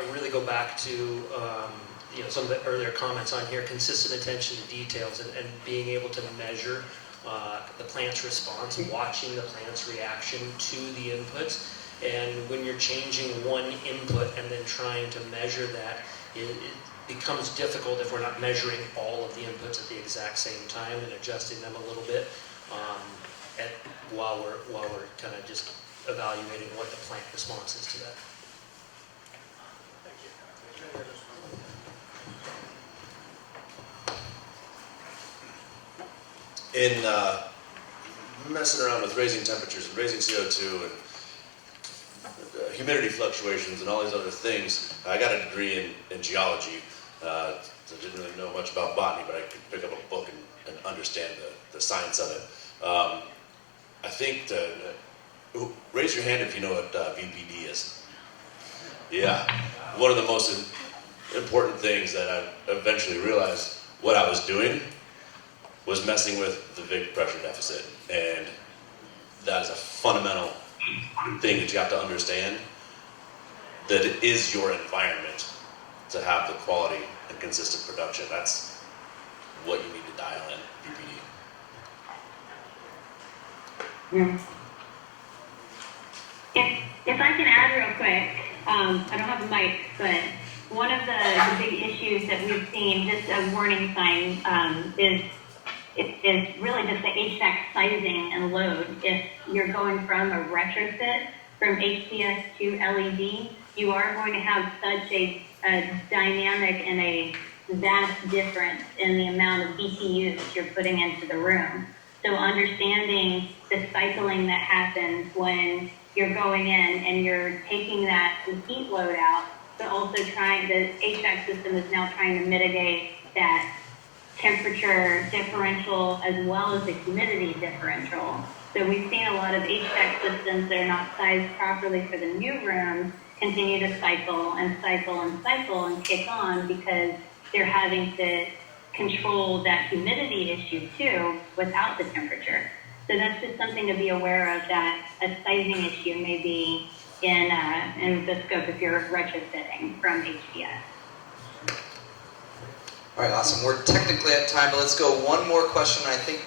I really go back to some of the earlier comments on here, consistent attention to details and being able to measure the plant's response, watching the plant's reaction to the inputs. And when you're changing one input and then trying to measure that, it becomes difficult if we're not measuring all of the inputs at the exact same time and adjusting them a little bit while we're kind of just evaluating what the plant response is to that. In messing around with raising temperatures and raising CO2 and humidity fluctuations and all these other things, I got a degree in geology. So I didn't really know much about botany, but I could pick up a book and understand the science of it. I think raise your hand if you know what VPD is. Yeah, one of the most important things that I eventually realized what I was doing was messing with the vig pressure deficit. And that is a fundamental thing that you have to understand, that it is your environment to have the quality and consistent production. That's what you need to dial in, BPD. If I can add real quick, I don't have a mic, but one of the big issues that we've seen, just a warning sign, is really just the HVAC sizing and load. If you're going from a retrofit from HPS to LED, you are going to have such a dynamic and a vast difference in the amount of BTUs that you're putting into the room. So understanding the cycling that happens when you're going in and you're taking that heat load out, but also the HVAC system is now trying to mitigate that temperature differential as well as the humidity differential. So we've seen a lot of HVAC systems that are not sized properly for the new rooms continue to cycle and cycle and cycle and kick on because they're having to control that humidity issue too without the temperature. So that's just something to be aware of, that a sizing issue may be in the scope if you're retrofitting from HPS. All right, awesome. We're technically at time, but let's go one more question. I think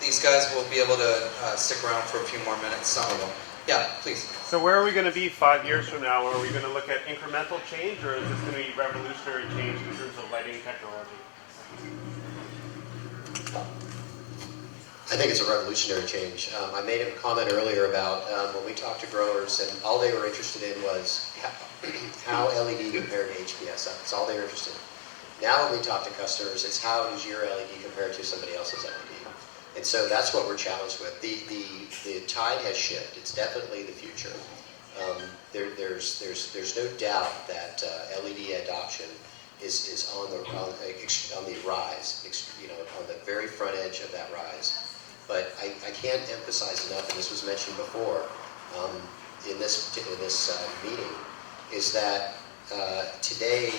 these guys will be able to stick around for a few more minutes, some of them. Yeah, please. So where are we going to be 5 years from now? Are we going to look at incremental change, or is this going to be revolutionary change in terms of lighting technology? I think it's a revolutionary change. I made a comment earlier about when we talked to growers, and all they were interested in was how LED compared to HPS. That's all they were interested in. Now when we talk to customers, it's how does your LED compare to somebody else's LED? And so that's what we're challenged with. The tide has shifted. It's definitely the future. There's no doubt that LED adoption is on the rise, on the very front edge of that rise. But I can't emphasize enough, and this was mentioned before in this meeting, is that today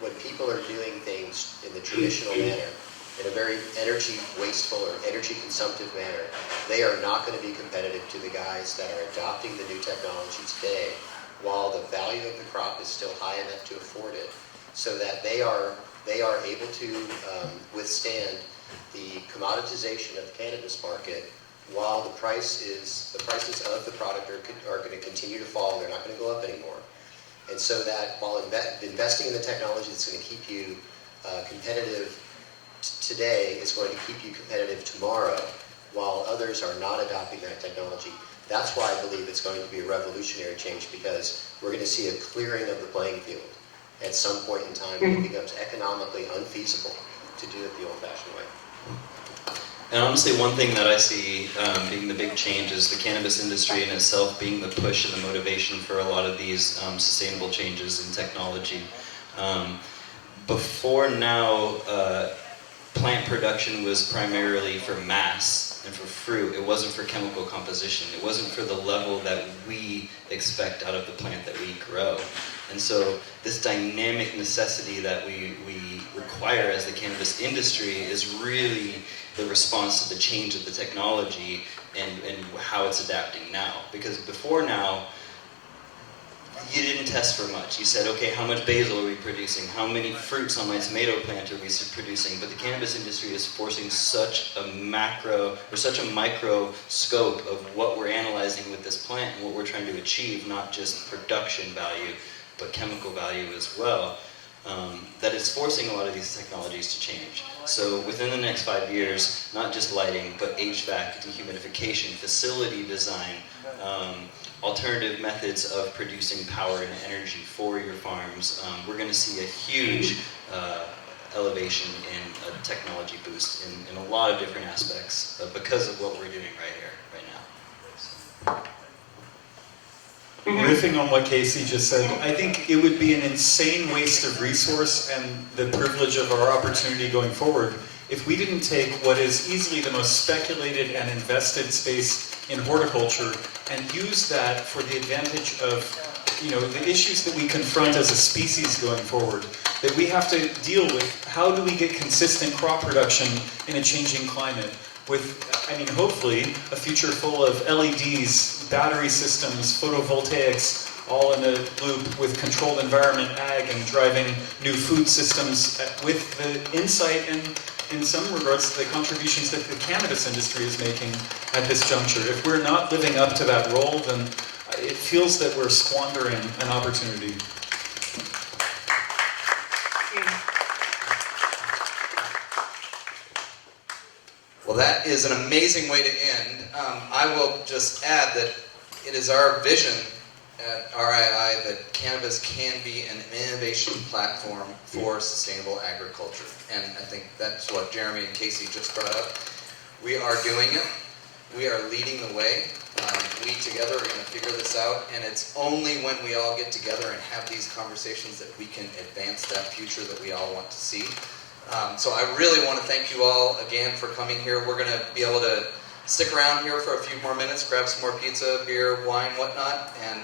when people are doing things in the traditional manner, in a very energy wasteful or energy consumptive manner, they are not going to be competitive to the guys that are adopting the new technology today, while the value of the crop is still high enough to afford it, so that they are able to withstand the commoditization of the cannabis market, while the prices of the product are going to continue to fall. They're not going to go up anymore. And so that while investing in the technology that's going to keep you competitive today is going to keep you competitive tomorrow, while others are not adopting that technology. That's why I believe it's going to be a revolutionary change, because we're going to see a clearing of the playing field at some point in time when it becomes economically unfeasible to do it the old-fashioned way. And honestly, one thing that I see being the big change is the cannabis industry in itself being the push and the motivation for a lot of these sustainable changes in technology. Before now, plant production was primarily for mass and for fruit. It wasn't for chemical composition. It wasn't for the level that we expect out of the plant that we grow. And so this dynamic necessity that we require as the cannabis industry is really the response to the change of the technology and how it's adapting now. Because before now, you didn't test for much. You said, okay, how much basil are we producing? How many fruits on my tomato plant are we producing? But the cannabis industry is forcing such a macro or such a micro scope of what we're analyzing with this plant and what we're trying to achieve, not just production value, but chemical value as well, that is forcing a lot of these technologies to change. So within the next 5 years, not just lighting, but HVAC, dehumidification, facility design, alternative methods of producing power and energy for your farms, we're going to see a huge elevation in a technology boost in a lot of different aspects because of what we're doing right here, right now. Riffing on what Casey just said, I think it would be an insane waste of resource and the privilege of our opportunity going forward if we didn't take what is easily the most speculated and invested space in horticulture and use that for the advantage of, the issues that we confront as a species going forward. that we have to deal with. How do we get consistent crop production in a changing climate? With, I mean, hopefully, a future full of LEDs, battery systems, photovoltaics, all in a loop with controlled environment ag and driving new food systems with the insight and, in some regards, the contributions that the cannabis industry is making at this juncture. If we're not living up to that role, then it feels that we're squandering an opportunity. Well, that is an amazing way to end. I will just add that it is our vision at RII that cannabis can be an innovation platform for sustainable agriculture. And I think that's what Jeremy and Casey just brought up. We are doing it. We are leading the way. We together are going to figure this out. And it's only when we all get together and have these conversations that we can advance that future that we all want to see. So I really want to thank you all again for coming here. We're going to be able to stick around here for a few more minutes, grab some more pizza, beer, wine, whatnot, and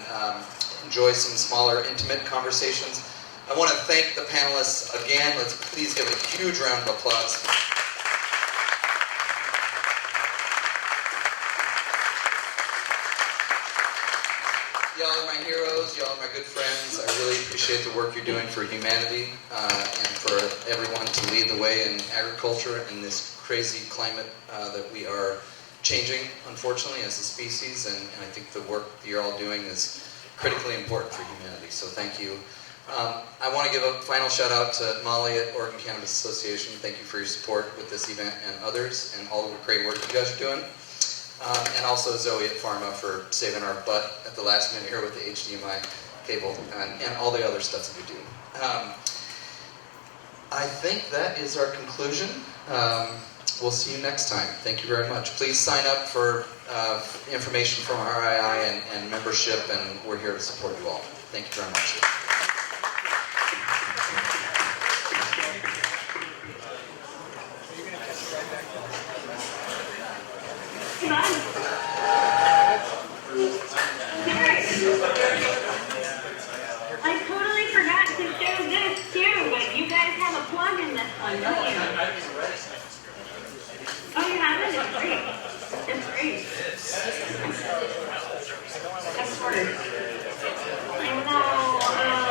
enjoy some smaller, intimate conversations. I want to thank the panelists again. Let's please give a huge round of applause. Y'all are my heroes. Y'all are my good friends. I really appreciate the work you're doing for humanity and for everyone to lead the way in agriculture in this crazy climate that we are changing, unfortunately, as a species, and I think the work that you're all doing is critically important for humanity, so thank you. I want to give a final shout out to Molly at Oregon Cannabis Association. Thank you for your support with this event and others, and all the great work you guys are doing. And also Zoe at Pharma for saving our butt at the last minute here with the HDMI cable and all the other stuff that we do. I think that is our conclusion. We'll see you next time. Thank you very much. Please sign up for information from RII and membership, and we're here to support you all. Thank you very much. I totally forgot to show this too, but you guys have a plug in this one, don't you? Oh, you have it? It's great. It's great. That's hard. I know.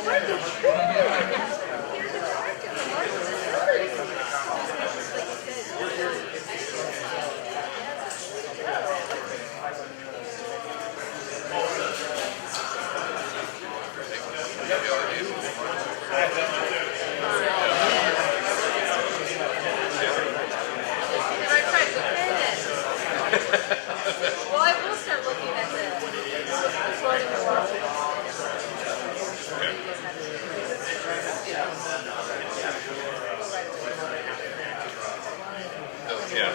Well, I will start looking at the floating water. Yeah.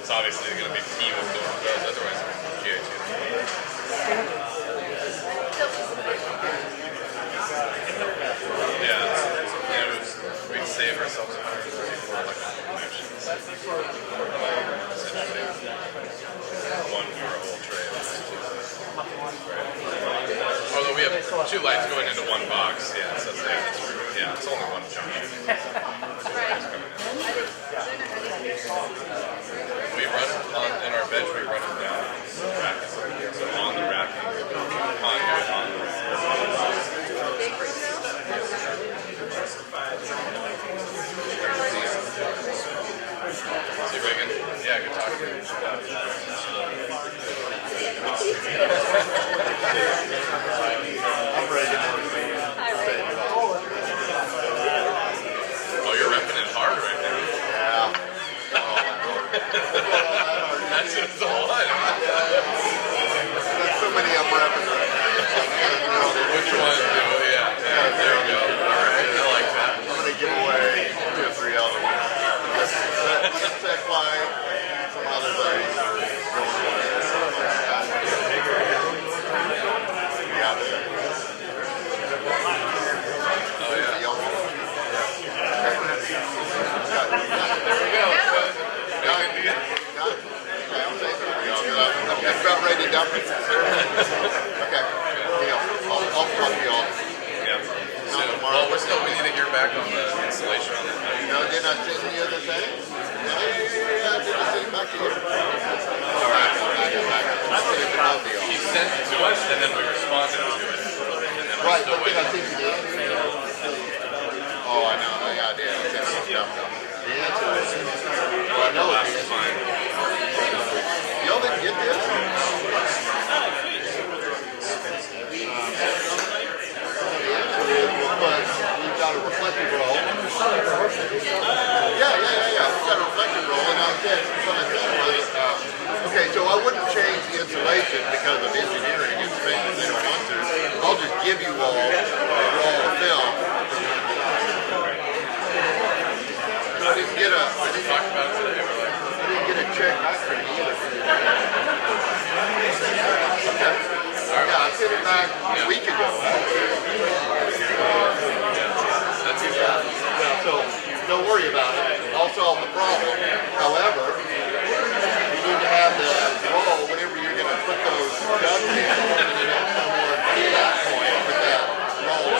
It's obviously going to be key with those, otherwise GA2. Yeah, we save ourselves 134 electrical connections. One for a whole tray. Although we have 2 lights going into one box, yeah, so it's only one junction. We run it in our bench, we run it down the rack. So on the rack, conduit on the rack. See Reagan? Yeah, good talking to you. I'm Reagan. Oh, you're repping it hard right now. Yeah. That's just a lot. There's so many I'm repping. Which one? Yeah, there you go. All right, I like that. I'm going to give away 2 or 3 other ones. That's why some other things. I'm about ready to dump it. Okay. I'll talk to y'all. Yeah. Well, we need to hear back on the installation on that. No, did I send you the other thing? Yeah, I didn't send it back to you. All right. I sent it to both of y'all. He sent it to us, and then we responded to it. Right, but did I send you the answer? Oh, I know. Yeah, I did. I sent it to them. The answer is, well, I know it is. Y'all didn't get this? We've got a reflective roll. Yeah. We've got a reflective roll, and I said, okay, so I wouldn't change the insulation because of engineering and space if they don't want to. I'll just give you all a roll of film. I didn't get a check back from you either. Okay. Yeah, I sent it back a week ago. So don't worry about it. I'll solve the problem. However, you need to have the roll whenever you're going to put those ducts in. You know, somewhere at that point, put that roll.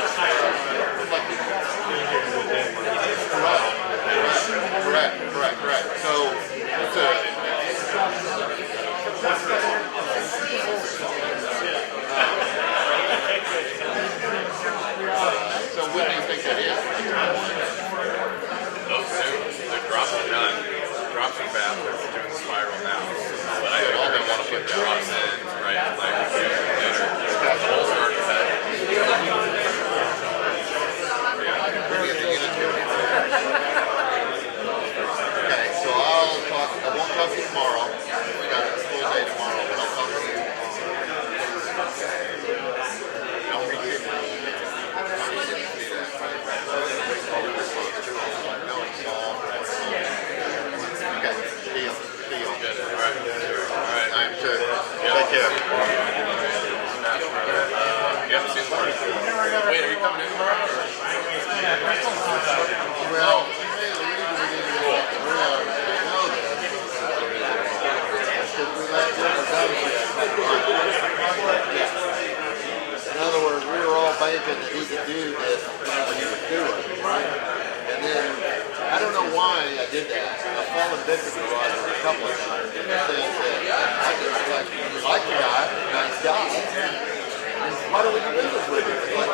Correct. So it's a. So when do you think that is? Oh, soon. The drops are done. Drops are bad. We're doing the spiral now. But I think we're going to want to put drops in, right? Like later. The holes are already set. Okay, so I won't talk to you tomorrow. We got a full day tomorrow, but I'll talk to you. I'll reach you. Okay, deal. Good. All right. I'm sure. Take care. You haven't seen the party? Wait, are you coming in tomorrow? Well, in other words, we were all banking that he could do this when he was doing it, right? And then, I don't know why I did that. I've fallen victim to it a couple of times. And it says that I just like the guy, nice guy. Why don't we do business with him? It's like,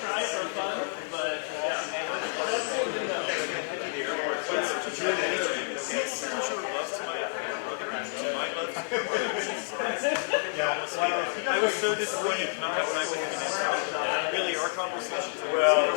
Try it for fun, but was so disappointed to not have time with him in his house. Really, our conversation. Well,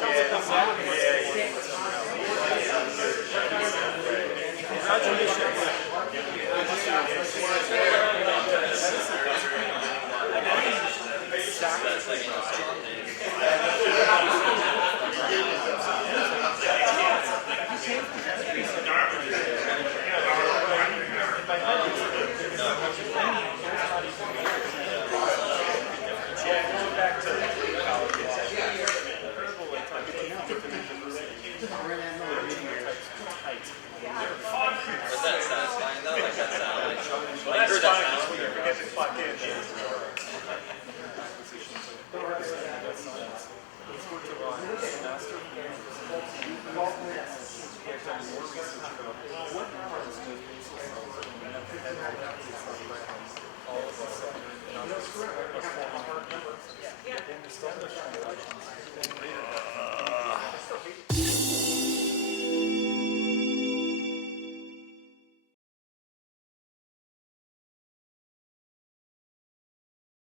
yeah.